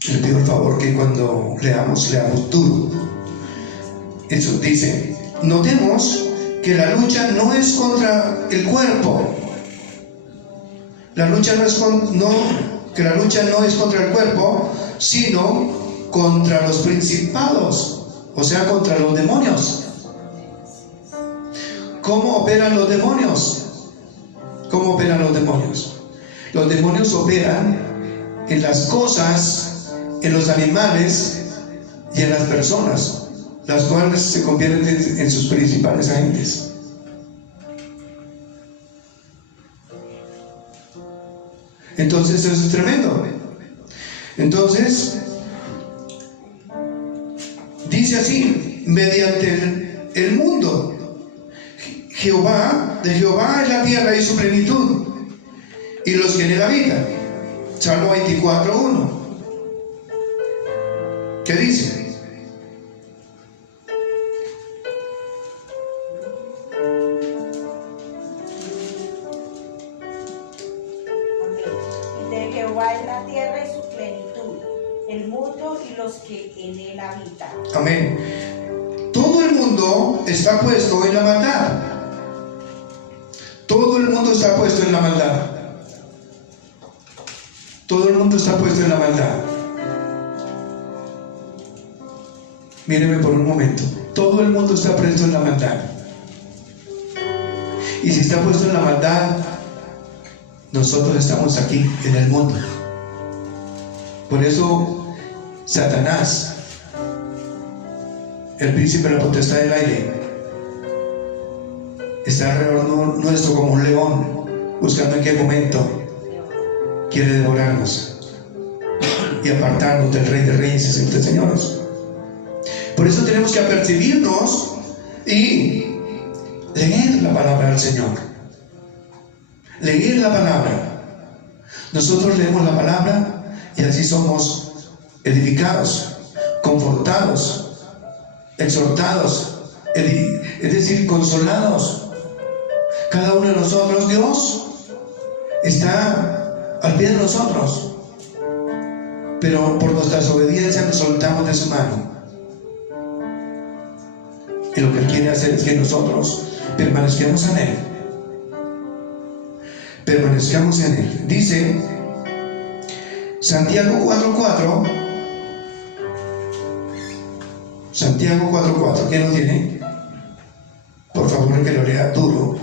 Le pido el favor que cuando leamos duro. Eso dice, notemos que la lucha no es contra el cuerpo. Que la lucha no es contra el cuerpo, sino contra los principados, o sea, contra los demonios. ¿Cómo operan los demonios? ¿Cómo operan los demonios? Los demonios operan en las cosas, en los animales y en las personas, las cuales se convierten en sus principales agentes. Entonces eso es tremendo. Entonces dice así, mediante el mundo, de Jehová es la tierra y su plenitud, y los que en él habitan. Salmo 24:1. ¿Qué dice? De Jehová es la tierra y su plenitud, el mundo y los que en él habitan. Amén. Todo el mundo está puesto en la maldad. Todo el mundo está puesto en la maldad. Todo el mundo está puesto en la maldad. Míreme por un momento. Todo el mundo está puesto en la maldad. Y si está puesto en la maldad, nosotros estamos aquí en el mundo. Por eso Satanás, el príncipe de la potestad del aire, está alrededor nuestro como un león, buscando en qué momento quiere devorarnos y apartarnos del Rey de Reyes y Señor de Señores. Por eso tenemos que apercibirnos y leer la palabra del Señor. Leer la palabra. Nosotros leemos la palabra y así somos edificados, confortados, exhortados, es decir, consolados. Cada uno de nosotros, Dios está al pie de nosotros, pero por nuestra desobediencia nos soltamos de su mano. Y lo que Él quiere hacer es que nosotros permanezcamos en Él. Permanezcamos en Él. Dice Santiago 4:4. Santiago 4:4. ¿Quién lo tiene? Por favor, que lo lea duro.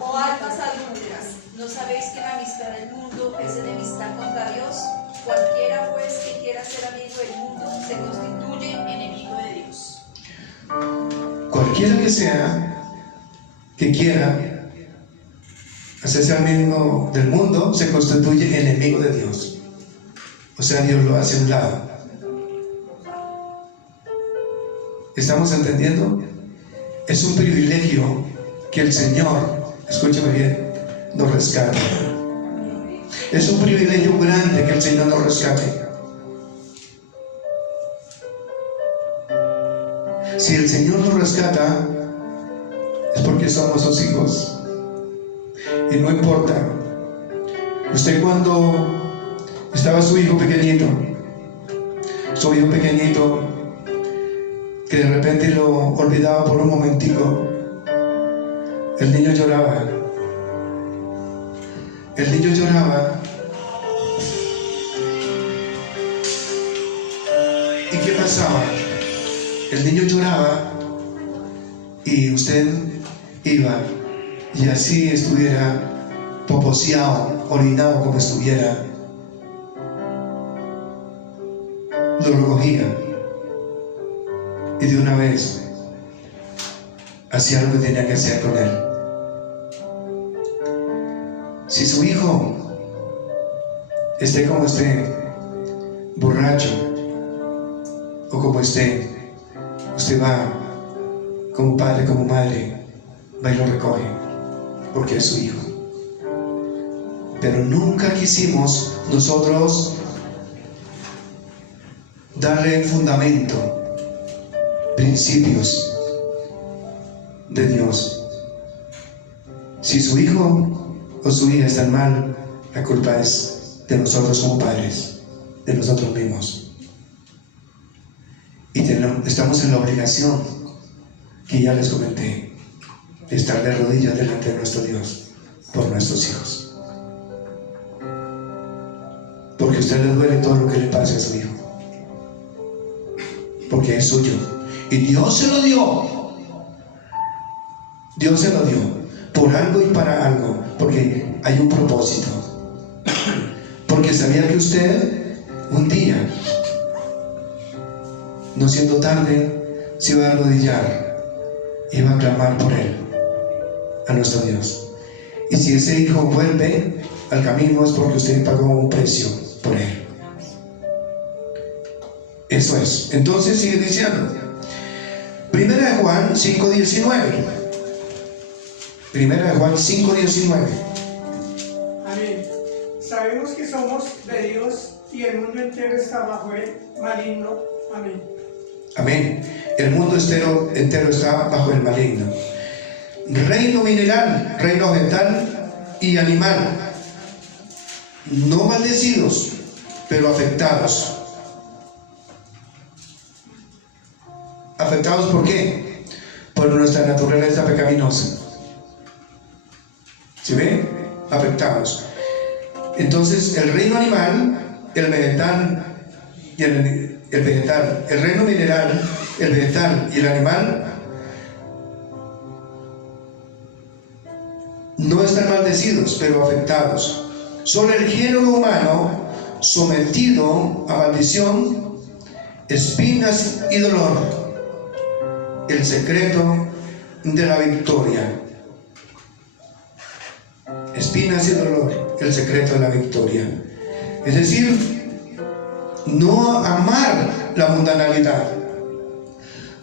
Oh almas adúlteras, ¿no sabéis que la amistad del mundo es enemistad contra Dios? Cualquiera pues que quiera ser amigo del mundo se constituye enemigo de Dios. Cualquiera que sea que quiera hacerse amigo del mundo se constituye enemigo de Dios. O sea, Dios lo hace a un lado. ¿Estamos entendiendo? Es un privilegio que el Señor, escúchame bien, nos rescate. Es un privilegio grande que el Señor nos rescate. Si el Señor nos rescata, es porque somos sus hijos. Y no importa. Usted cuando estaba su hijo pequeñito, que de repente lo olvidaba por un momentico, el niño lloraba. El niño lloraba. ¿Y qué pasaba? El niño lloraba y usted iba y así estuviera poposeado, orinado como estuviera, lo recogía y de una vez hacía lo que tenía que hacer con él. Si su hijo esté como esté, borracho o como esté, usted va como padre, como madre, va y lo recoge porque es su hijo. Pero nunca quisimos nosotros darle fundamento, principios de Dios. Si su hijo o su hija están mal, la culpa es de nosotros como padres, de nosotros mismos. Y estamos en la obligación, que ya les comenté, de estar de rodillas delante de nuestro Dios por nuestros hijos. Porque a usted le duele todo lo que le pase a su hijo, porque es suyo y Dios se lo dio. Dios se lo dio por algo y para algo, porque hay un propósito. Porque sabía que usted un día, no siendo tarde, se iba a arrodillar, iba a clamar por él, a nuestro Dios. Y si ese hijo vuelve al camino es porque usted pagó un precio por él. Eso es. Entonces sigue diciendo, Primera de Juan 5:19. Primera de Juan 5:19. Amén. Sabemos que somos de Dios y el mundo entero está bajo el maligno. Amén. Amén. El mundo entero está bajo el maligno. Reino mineral, reino vegetal y animal, no maldecidos, pero afectados. ¿Afectados por qué? Por nuestra naturaleza pecaminosa. ¿Se ve? Afectados. Entonces, el reino animal, el vegetal y el vegetal, el reino mineral, el vegetal y el animal no están maldecidos, pero afectados. Solo el género humano, sometido a maldición, espinas y dolor, el secreto de la victoria. Espinas y dolor, el secreto de la victoria. Es decir, no amar la mundanalidad.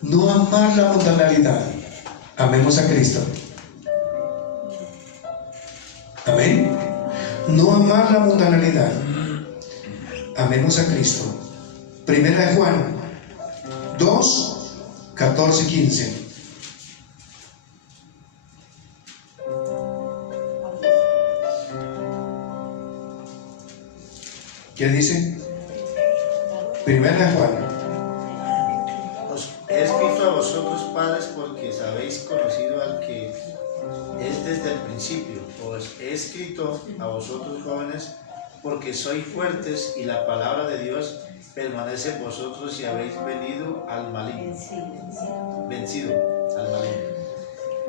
No amar la mundanalidad. Amemos a Cristo. Amén. No amar la mundanalidad. Amemos a Cristo. Primera de Juan 2, 14, 15. ¿Qué dice? Primera de Juan. Os he escrito a vosotros, padres, porque habéis conocido al que es desde el principio. Os he escrito a vosotros, jóvenes, porque sois fuertes y la palabra de Dios permanece en vosotros y habéis vencido al maligno.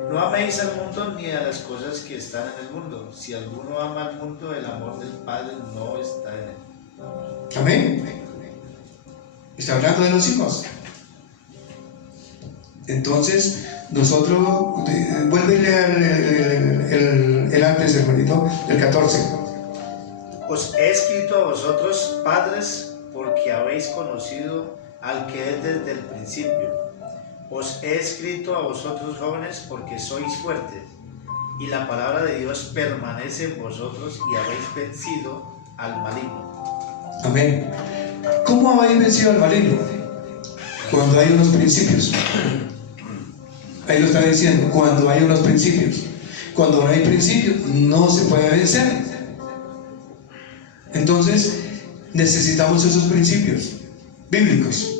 No améis al mundo ni a las cosas que están en el mundo. Si alguno ama al mundo, el amor del Padre no está en él. Amén. Está hablando de los hijos. Entonces, nosotros, vuelve a leer el antes, hermanito, el 14. Os he escrito a vosotros, padres, porque habéis conocido al que es desde el principio. Os he escrito a vosotros, jóvenes, porque sois fuertes, y la palabra de Dios permanece en vosotros y habéis vencido al maligno. Amén. ¿Cómo habéis vencido al maligno? Cuando hay unos principios. Ahí lo está diciendo, cuando hay unos principios. Cuando no hay principios, no se puede vencer. Entonces, necesitamos esos principios bíblicos.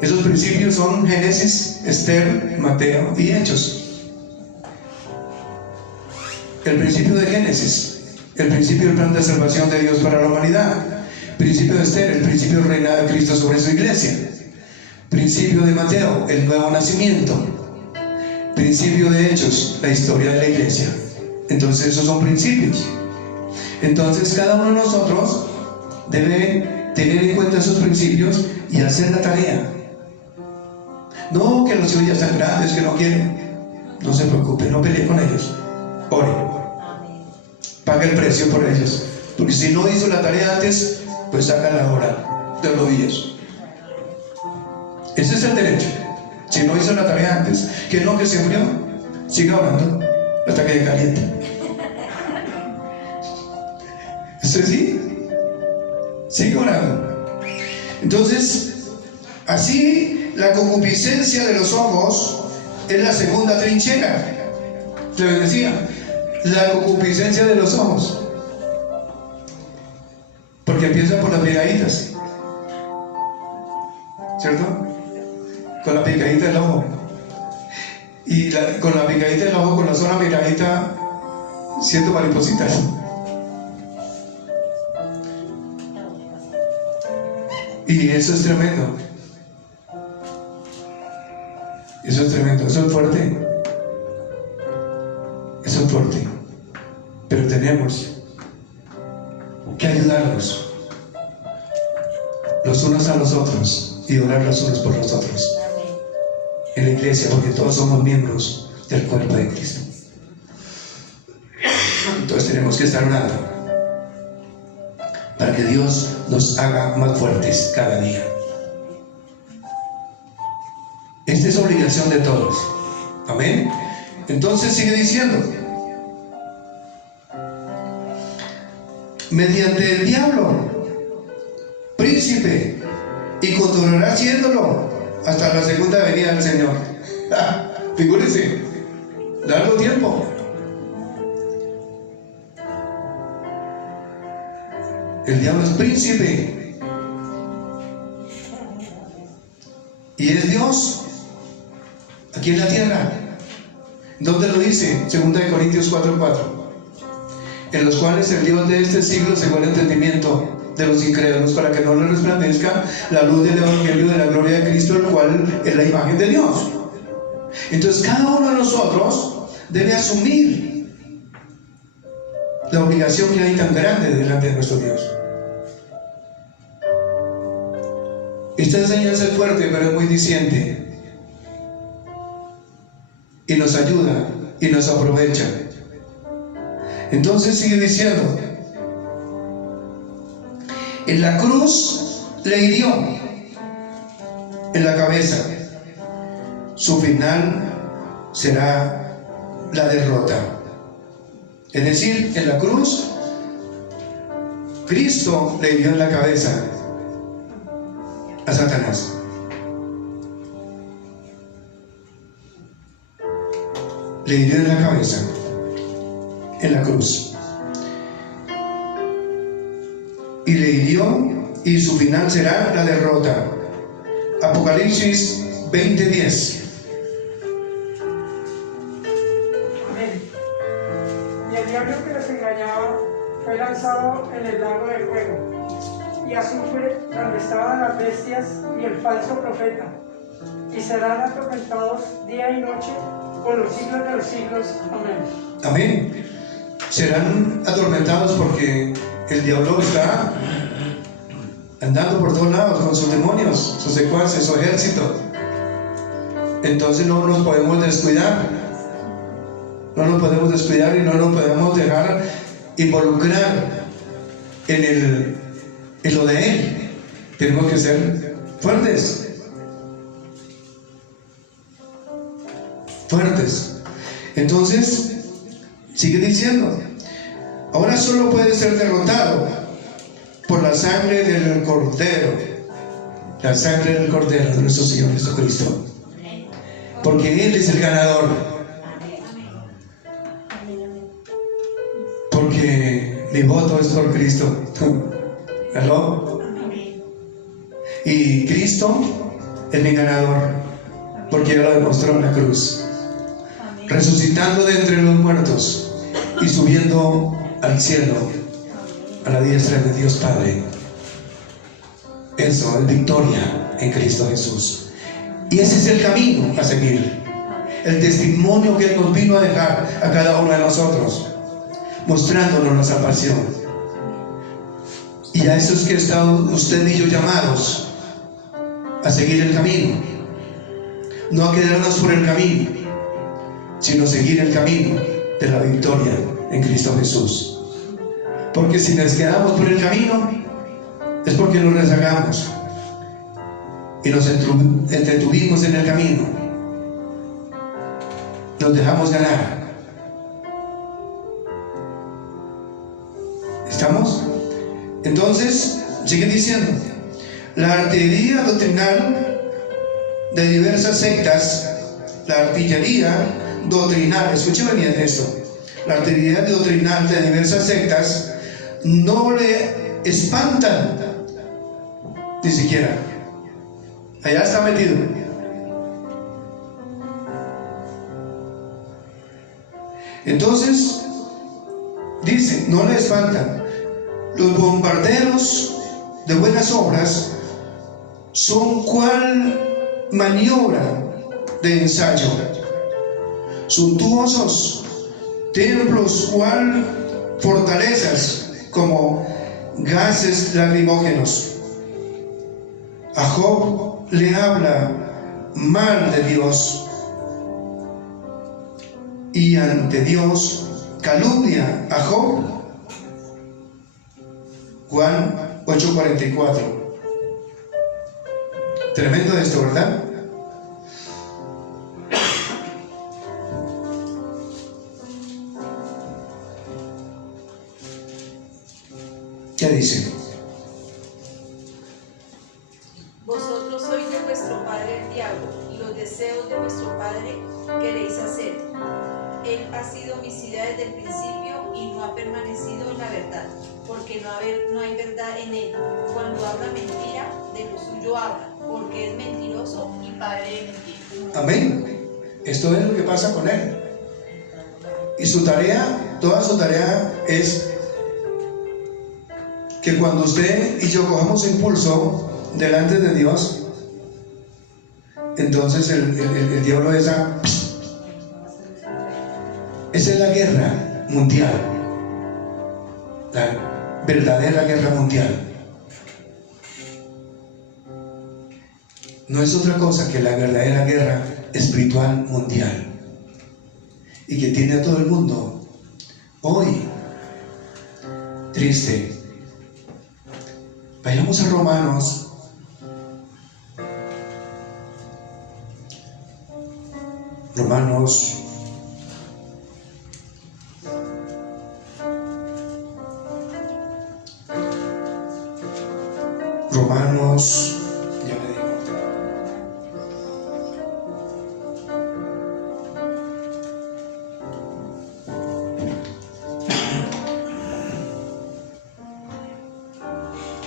Esos principios son Génesis, Esther, Mateo y Hechos. El principio de Génesis, el principio del plan de salvación de Dios para la humanidad. Principio de Esther, el principio del reinado de Cristo sobre su iglesia. Principio de Mateo, el nuevo nacimiento. Principio de Hechos, la historia de la iglesia. Entonces esos son principios. Entonces cada uno de nosotros debe tener en cuenta esos principios y hacer la tarea. No que los hijos ya están grandes, que no quieren. No se preocupe, no pelee con ellos. Ore. Pague el precio por ellos. Porque si no hizo la tarea antes, pues hágala ahora de rodillas. Ese es el derecho. Si no hizo la tarea antes, que no, que se enfrió, siga orando hasta que caliente. ¿Eso sí? Sigue orando. Entonces, así la concupiscencia de los ojos es la segunda trinchera. Les decía, la concupiscencia de los ojos. Porque empieza por las picaditas, ¿cierto? Con la picadita del ojo. Y con la picadita del ojo, con la zona picadita, siento maripositas. Y eso es tremendo. Eso es tremendo, eso es fuerte. Eso es fuerte. Pero tenemos que ayudarnos los unos a los otros y orar los unos por los otros en la iglesia, porque todos somos miembros del cuerpo de Cristo. Entonces tenemos que estar orando para que Dios nos haga más fuertes cada día. Esta es obligación de todos. Amén. Entonces sigue diciendo: mediante el diablo, príncipe, y continuará siéndolo hasta la segunda venida del Señor. Figúrense, largo tiempo. El diablo es príncipe y es Dios aquí en la tierra. ¿Dónde lo dice? 2 Corintios 4:4. En los cuales el Dios de este siglo cegó el entendimiento de los incrédulos, para que no les resplandezca la luz del evangelio de la gloria de Cristo, el cual es la imagen de Dios. Entonces cada uno de nosotros debe asumir la obligación que hay tan grande delante de nuestro Dios. Esta enseñanza es fuerte, pero es muy diciente y nos ayuda y nos aprovecha. Entonces sigue diciendo: en la cruz le hirió en la cabeza. Su final será la derrota. Es decir, en la cruz Cristo le hirió en la cabeza a Satanás. Le hirió en la cabeza en la cruz. y le hirió, y su final será la derrota. Apocalipsis 20:10. Amén. Y el diablo que los engañaba fue lanzado en el lago de fuego y azufre, donde estaban las bestias y el falso profeta, y serán atormentados día y noche por los siglos de los siglos. Amén. Amén. Serán atormentados porque el diablo está andando por todos lados con sus demonios, sus secuaces, su ejército. Entonces no nos podemos descuidar. No nos podemos descuidar y no nos podemos dejar involucrar en lo de él. Tenemos que ser fuertes. Fuertes. Entonces, sigue diciendo, ahora solo puede ser derrotado por la sangre del Cordero, la sangre del Cordero de nuestro Señor Jesucristo, porque Él es el ganador, porque mi voto es por Cristo. ¿Aló? Y Cristo es mi ganador, porque ya lo demostró en la cruz, resucitando de entre los muertos y subiendo al cielo, a la diestra de Dios Padre. Eso es victoria en Cristo Jesús. Y ese es el camino a seguir, el testimonio que Él nos vino a dejar a cada uno de nosotros, mostrándonos la salvación. Y a esos que están usted y yo llamados a seguir el camino, no a quedarnos por el camino, sino seguir el camino de la victoria en Cristo Jesús. Porque si nos quedamos por el camino, es porque nos rezagamos y nos entretuvimos en el camino, nos dejamos ganar. ¿Estamos? Entonces, sigue diciendo, la artillería doctrinal de diversas sectas, la artillería doctrinal, escuchen bien esto, la artillería doctrinal de diversas sectas no le espantan ni siquiera. Allá está metido. Entonces dice, no le espantan. Los bombarderos de buenas obras son cual maniobra de ensayo, suntuosos templos cual fortalezas, como gases lacrimógenos. A Job le habla mal de Dios y ante Dios calumnia a Job. Juan 8:44. Tremendo esto, ¿verdad? ¿Qué dice? Vosotros sois de vuestro padre el diablo, y los deseos de vuestro padre queréis hacer. Él ha sido homicida desde el principio y no ha permanecido en la verdad, porque no hay verdad en él. Cuando habla mentira, de lo suyo habla, porque es mentiroso y padre de mentira. Amén. Esto es lo que pasa con él. Y su tarea, toda su tarea es que cuando usted y yo cojamos impulso delante de Dios, entonces el diablo esa es la guerra mundial, la verdadera guerra mundial. No es otra cosa que la verdadera guerra espiritual mundial, y que tiene a todo el mundo hoy triste. Vayamos a Romanos. Romanos 2, ya le digo.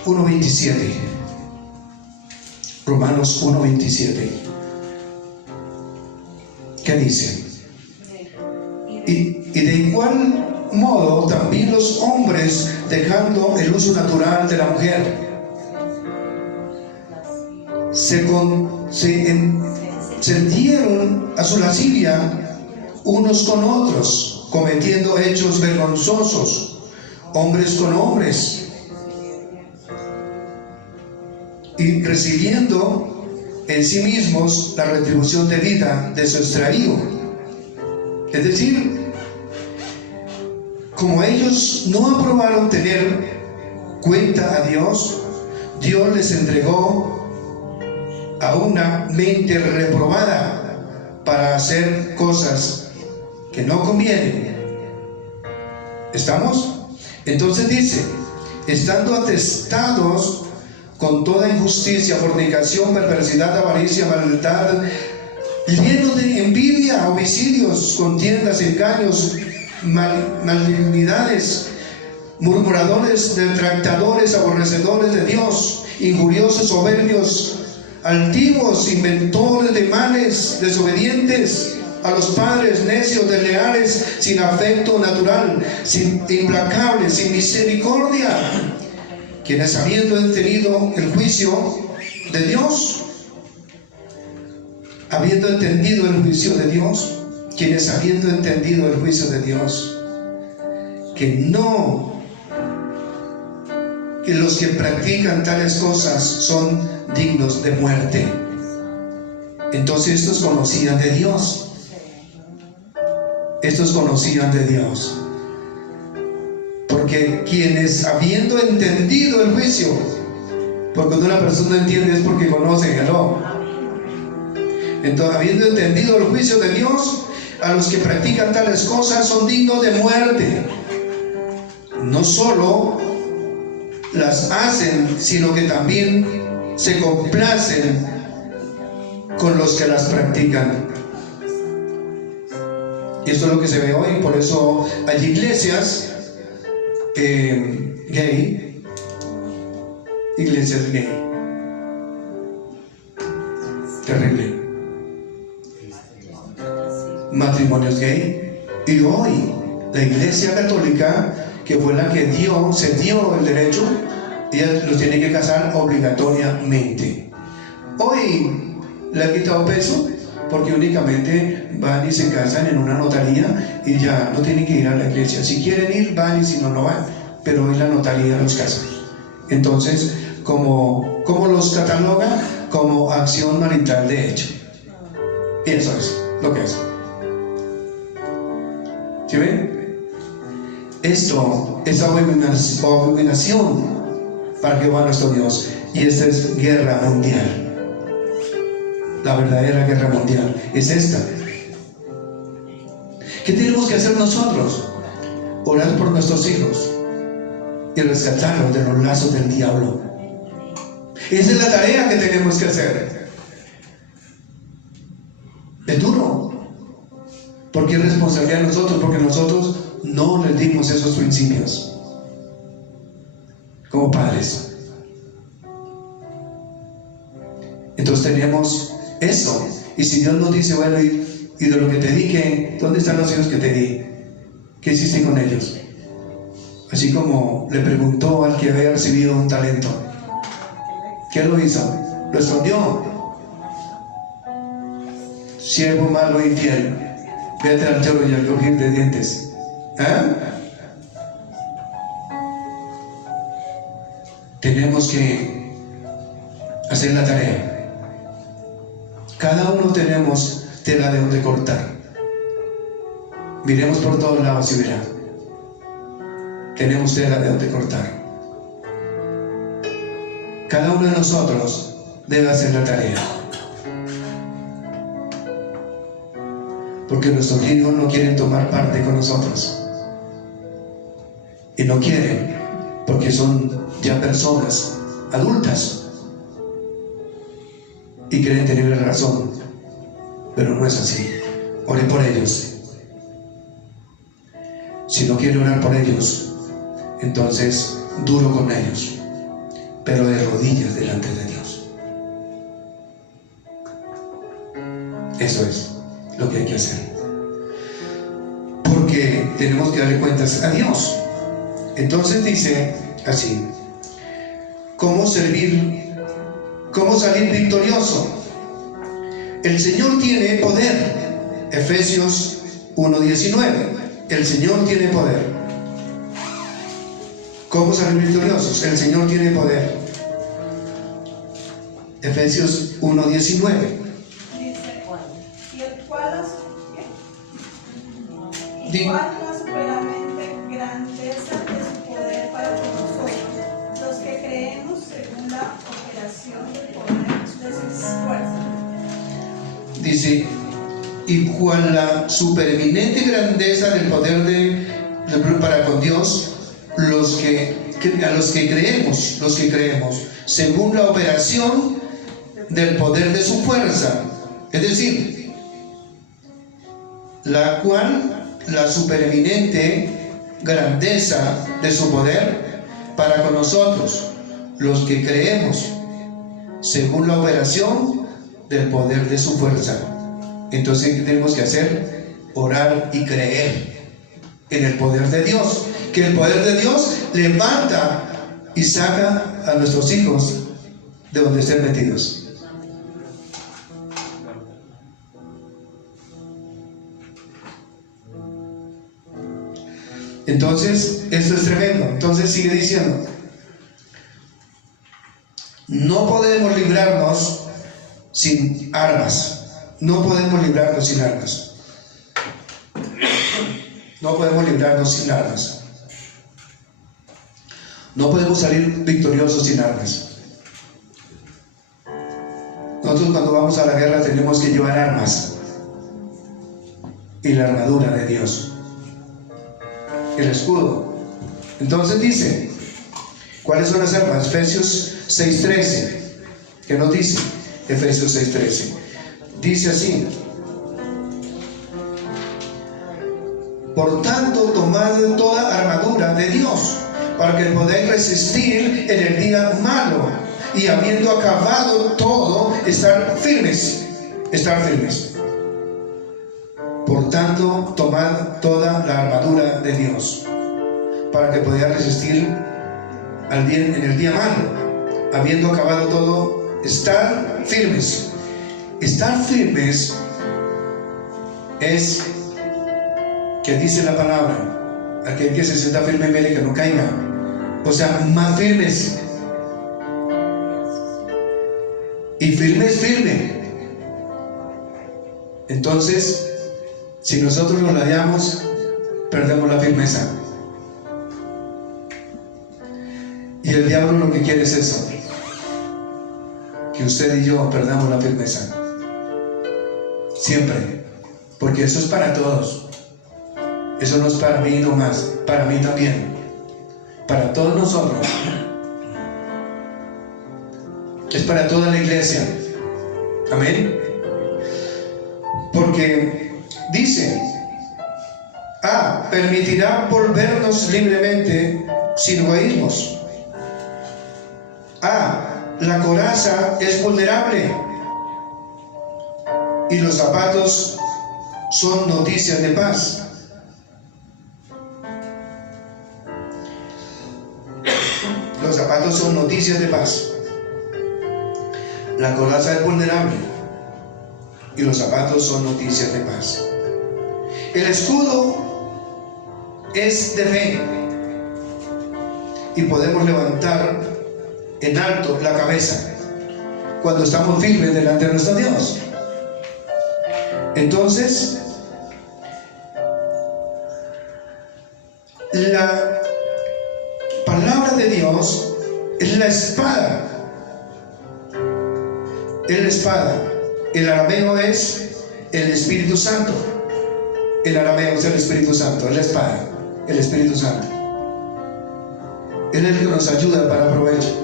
1:27. Romanos 1:27. ¿Qué dice? Y de igual modo también los hombres, dejando el uso natural de la mujer, se encendieron a su lascivia unos con otros, cometiendo hechos vergonzosos, hombres con hombres, y recibiendo en sí mismos la retribución debida de su extravío. Es decir, como ellos no aprobaron tener cuenta a Dios, Dios les entregó a una mente reprobada para hacer cosas que no convienen. ¿Estamos? Entonces dice, estando atestados con toda injusticia, fornicación, perversidad, avaricia, maldad, llenos de envidia, homicidios, contiendas, engaños, malignidades, murmuradores, detractadores, aborrecedores de Dios, injuriosos, soberbios, altivos, inventores de males, desobedientes a los padres, necios, desleales, sin afecto natural, implacables, sin misericordia, quienes habiendo tenido el juicio de Dios, habiendo entendido el juicio de Dios, quienes habiendo entendido el juicio de Dios, que los que practican tales cosas son dignos de muerte. Entonces estos conocían de Dios. Estos conocían de Dios. Porque quienes habiendo entendido el juicio, porque cuando una persona entiende es porque conoce, ¿no? Entonces, habiendo entendido el juicio de Dios, a los que practican tales cosas son dignos de muerte. No solo las hacen, sino que también se complacen con los que las practican. Y esto es lo que se ve hoy. Por eso hay iglesias gay, iglesias gay. Terrible. Matrimonios gay. Y hoy la iglesia católica, que fue la que se dio el derecho, ella los tiene que casar obligatoriamente. Hoy le ha quitado peso porque únicamente van y se casan en una notaría y ya no tienen que ir a la iglesia. Si quieren ir, van, y si no, no van. Pero hoy la notaría los casa. Entonces, ¿cómo los cataloga? Como acción marital de hecho. Y eso es lo que es. ¿Sí ven? Esto es abominación para Jehová nuestro Dios. Y esta es guerra mundial. La verdadera guerra mundial es esta. ¿Qué tenemos que hacer nosotros? Orar por nuestros hijos y rescatarlos de los lazos del diablo. Esa es la tarea que tenemos que hacer. Es duro, porque es responsabilidad de nosotros, porque nosotros no les dimos esos principios como padres. Entonces tenemos eso. Y si Dios nos dice, bueno, y de lo que te di, ¿qué? ¿Dónde están los hijos que te di? ¿Qué hiciste con ellos? Así como le preguntó al que había recibido un talento, ¿qué lo hizo? Lo escondió. Siervo malo e infiel, vete al toro y al crujir de dientes. Tenemos que hacer la tarea. Cada uno tenemos tela de donde cortar. Miremos por todos lados y verá. Tenemos tela de donde cortar. Cada uno de nosotros debe hacer la tarea. Porque nuestros hijos no quieren tomar parte con nosotros. Y no quieren porque son ya personas adultas y quieren tener la razón, pero no es así. Ore por ellos. Si no quiere orar por ellos, entonces duro con ellos, pero de rodillas delante de Dios. Eso es lo que hay que hacer, porque tenemos que darle cuentas a Dios. Entonces dice así: ¿cómo salir victorioso? El Señor tiene poder. Efesios 1:19. El Señor tiene poder. ¿Cómo salir victoriosos? El Señor tiene poder. Efesios 1:19. Dice, y el cual Digo, la superamente grandeza de su poder para con nosotros, los que creemos según la operación del poder de sus fuerzas. dice, y cual la supereminente grandeza del poder para con Dios, a los que creemos, según la operación del poder de su fuerza. Es decir, la supereminente grandeza de su poder para con nosotros, los que creemos, según la operación del poder de su fuerza. Entonces, ¿qué tenemos que hacer? Orar y creer en el poder de Dios, que el poder de Dios levanta y saca a nuestros hijos de donde estén metidos. Entonces, esto es tremendo. Entonces sigue diciendo: no podemos librarnos sin armas. No podemos librarnos sin armas. No podemos librarnos sin armas. No podemos salir victoriosos sin armas. Nosotros cuando vamos a la guerra tenemos que llevar armas y la armadura de Dios, el escudo. Entonces dice, ¿cuáles son las armas? Efesios 6:13. ¿Qué nos dice? Efesios 6:13. Dice así: por tanto, tomad toda armadura de Dios, para que podáis resistir en el día malo, y habiendo acabado todo, estar firmes. Estar firmes. Por tanto, tomad toda la armadura de Dios, para que podáis resistir en el día malo, habiendo acabado todo, estar firmes. Estar firmes es que dice la palabra: aquel que se sienta firme, mire que no caiga. O sea, más firmes. Y firme es firme. Entonces, si nosotros nos ladeamos, perdemos la firmeza. Y el diablo lo que quiere es eso, que usted y yo perdamos la firmeza. Siempre. Porque eso es para todos. Eso no es para mí nomás, para mí también. Para todos nosotros. Es para toda la iglesia. Amén. Porque dice: permitirá volvernos libremente sin egoísmos. La coraza es vulnerable y los zapatos son noticias de paz. Los zapatos son noticias de paz. La coraza es vulnerable y los zapatos son noticias de paz. El escudo es de fe y podemos levantar en alto la cabeza cuando estamos firmes delante de nuestro Dios. Entonces, la palabra de Dios es la espada. Es la espada. El arameo es el Espíritu Santo. El arameo es el Espíritu Santo, es la espada, el Espíritu Santo. Él es el que nos ayuda para provecho.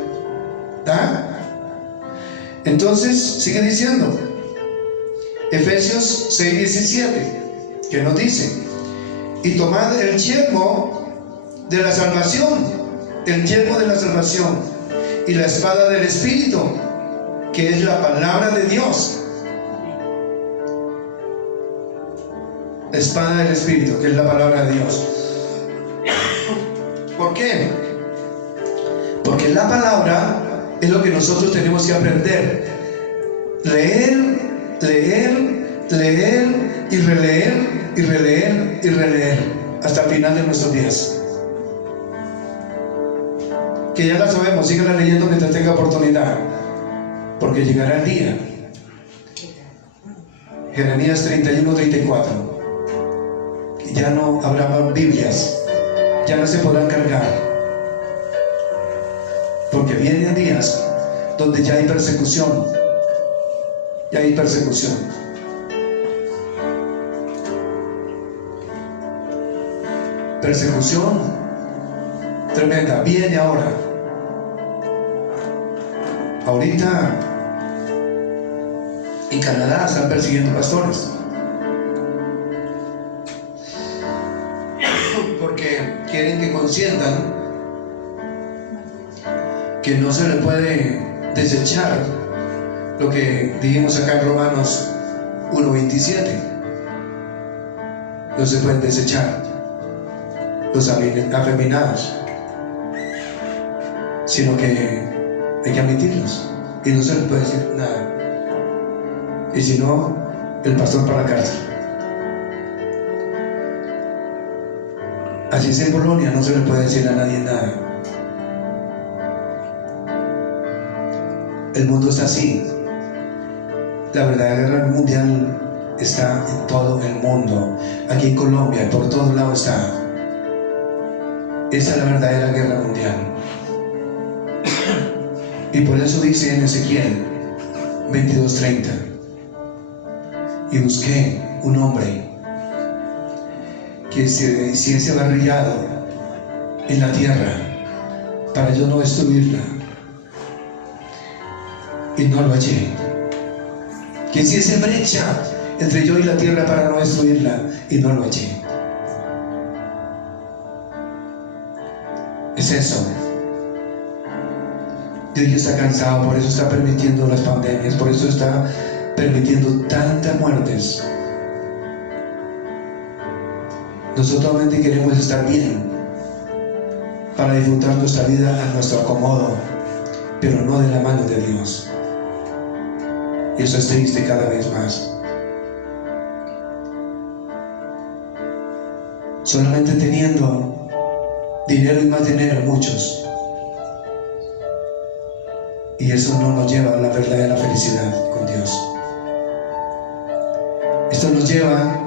Entonces, sigue diciendo, Efesios 6:17, que nos dice: y tomad el yelmo de la salvación, y la espada del Espíritu, que es la palabra de Dios. La espada del Espíritu, que es la palabra de Dios. ¿Por qué? Porque la palabra es lo que nosotros tenemos que aprender. Leer, leer, leer y releer y releer y releer hasta el final de nuestros días. Que ya la sabemos, síganla leyendo mientras tenga oportunidad, porque llegará el día. Jeremías 31-34. Ya no habrá más Biblias, ya no se podrán cargar, porque vienen días donde ya hay persecución, ya hay persecución. Persecución tremenda, viene ahora. Ahorita en Canadá están persiguiendo pastores porque quieren que consientan que no se le puede desechar lo que dijimos acá en Romanos 1:27. No se pueden desechar los afeminados, sino que hay que admitirlos y no se les puede decir nada. Y si no, el pastor para la cárcel. Así es en Polonia, no se le puede decir a nadie nada. El mundo está así. La verdadera guerra mundial está en todo el mundo. Aquí en Colombia, por todos lados está. Esa es la verdadera guerra mundial. Y por eso dice en Ezequiel 22:30: y busqué un hombre que se hiciese barrillado en la tierra para yo no destruirla, y no lo hallé. Que hiciese brecha entre yo y la tierra para no destruirla, y no lo hallé. Es eso. Dios ya está cansado, por eso está permitiendo las pandemias, por eso está permitiendo tantas muertes. Nosotros solamente queremos estar bien para disfrutar nuestra vida a nuestro acomodo, pero no de la mano de Dios. Y eso es triste cada vez más. Solamente teniendo dinero y más dinero, muchos. Y eso no nos lleva a la verdadera felicidad con Dios. Esto nos lleva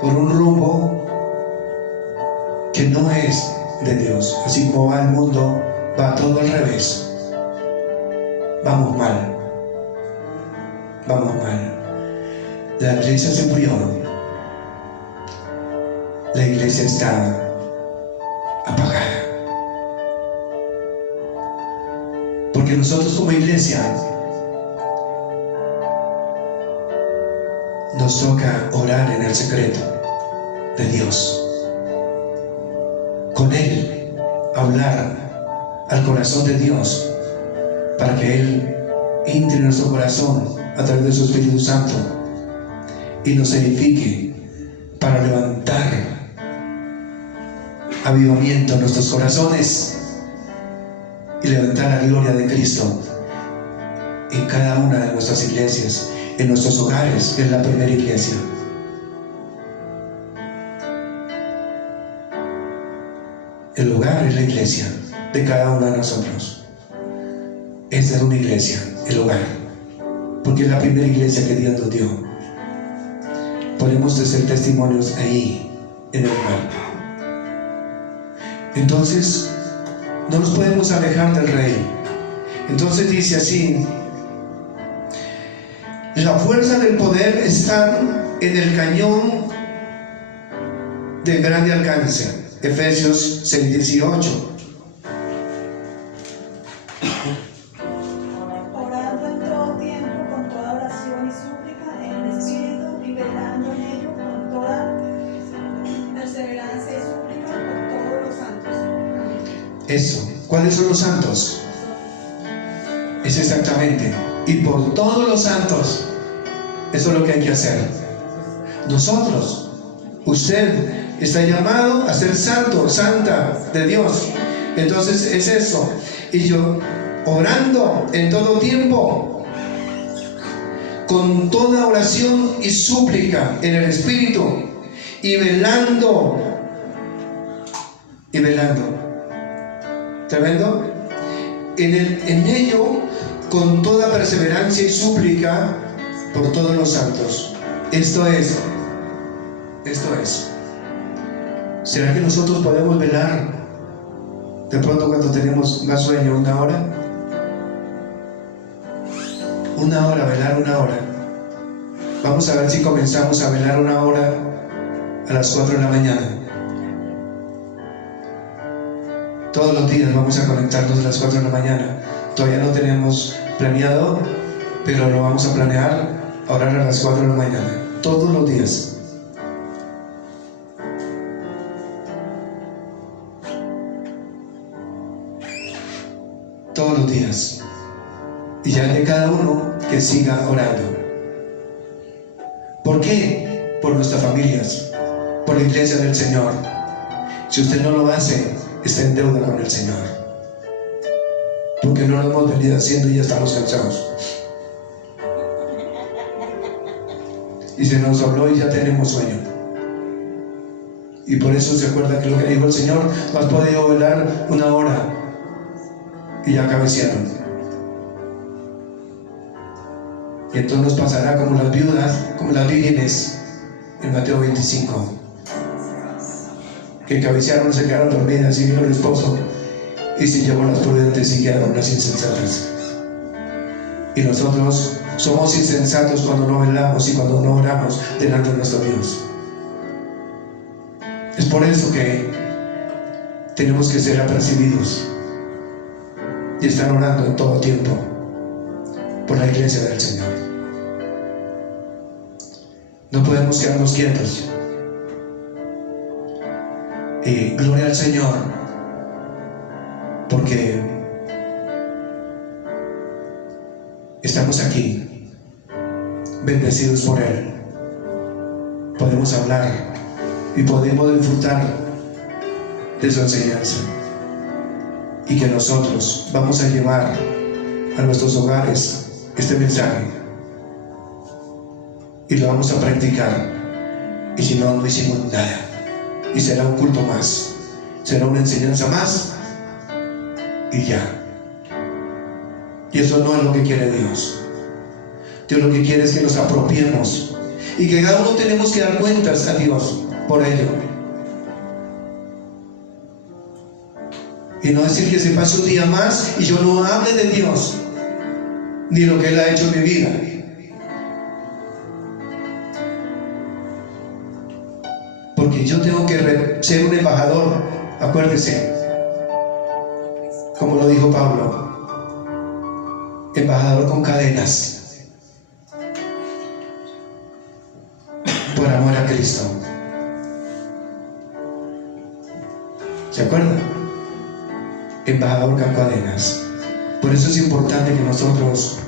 por un rumbo que no es de Dios. Así como va el mundo, va todo al revés. Vamos mal. Vamos mal. La iglesia se murió. La iglesia está apagada. Porque nosotros como iglesia nos toca orar en el secreto de Dios, con Él hablar al corazón de Dios para que Él entre en nuestro corazón a través de su Espíritu Santo y nos edifique para levantar avivamiento en nuestros corazones y levantar la gloria de Cristo en cada una de nuestras iglesias, en nuestros hogares, que es la primera iglesia. El hogar es la iglesia de cada uno de nosotros. Esta es una iglesia, el hogar, porque es la primera iglesia que Dios nos dio. Podemos ser testimonios ahí, en el hogar. Entonces, no nos podemos alejar del Rey. Entonces dice así: la fuerza del poder está en el cañón de grande alcance. Efesios 6:18. Orando en todo tiempo con toda oración y súplica en el Espíritu, y velando en ello con toda perseverancia y súplica por todos los santos. Eso. ¿Cuáles son los santos? Es exactamente. Y por todos los santos, eso es lo que hay que hacer. Nosotros, usted está llamado a ser santo, santa de Dios. Entonces es eso. Y yo, orando en todo tiempo, con toda oración y súplica en el Espíritu, y velando. ¿Tremendo? En ello, con toda perseverancia y súplica por todos los santos. Esto es. ¿Será que nosotros podemos velar de pronto cuando tenemos más sueño, 1 hora? 1 hora, velar 1 hora. Vamos a ver si comenzamos a velar 1 hora a las 4 de la mañana. Todos los días vamos a conectarnos a las 4 de la mañana. Todavía no tenemos planeado, pero lo vamos a planear a orar a las 4 de la mañana. Todos los días. Todos los días. Y ya de cada uno que siga orando. ¿Por qué? Por nuestras familias, por la iglesia del Señor. Si usted no lo hace, está en deuda con el Señor, porque no lo hemos venido haciendo y ya estamos cansados. Y se nos habló y ya tenemos sueño. Y por eso se acuerda que lo que dijo el Señor: no has podido velar 1 hora, y ya cabecearon. Y entonces nos pasará como las viudas, como las vírgenes en Mateo 25, que cabecearon, se quedaron dormidas, y vino el esposo y se llevó las prudentes y quedaron las insensatas. Y nosotros somos insensatos cuando no velamos y cuando no oramos delante de nuestro Dios. Es por eso que tenemos que ser apercibidos y estar orando en todo tiempo por la iglesia del Señor. No podemos quedarnos quietos. Y gloria al Señor, porque estamos aquí, bendecidos por Él. Podemos hablar y podemos disfrutar de su enseñanza, y que nosotros vamos a llevar a nuestros hogares este mensaje y lo vamos a practicar. Y si no, no hicimos nada. Y será un culto más, será una enseñanza más, y ya. Y eso no es lo que quiere Dios. Dios lo que quiere es que nos apropiemos y que cada uno tenemos que dar cuentas a Dios por ello. Y no decir que se pase un día más y yo no hable de Dios ni lo que Él ha hecho en mi vida. Porque yo tengo que ser un embajador, acuérdese, como lo dijo Pablo, embajador con cadenas, por amor a Cristo. ¿Se acuerdan? Embajador con cadenas. Por eso es importante que nosotros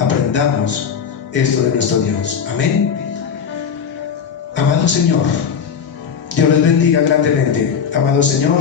aprendamos esto de nuestro Dios. Amén. Amado Señor, Dios les bendiga grandemente. Amado Señor,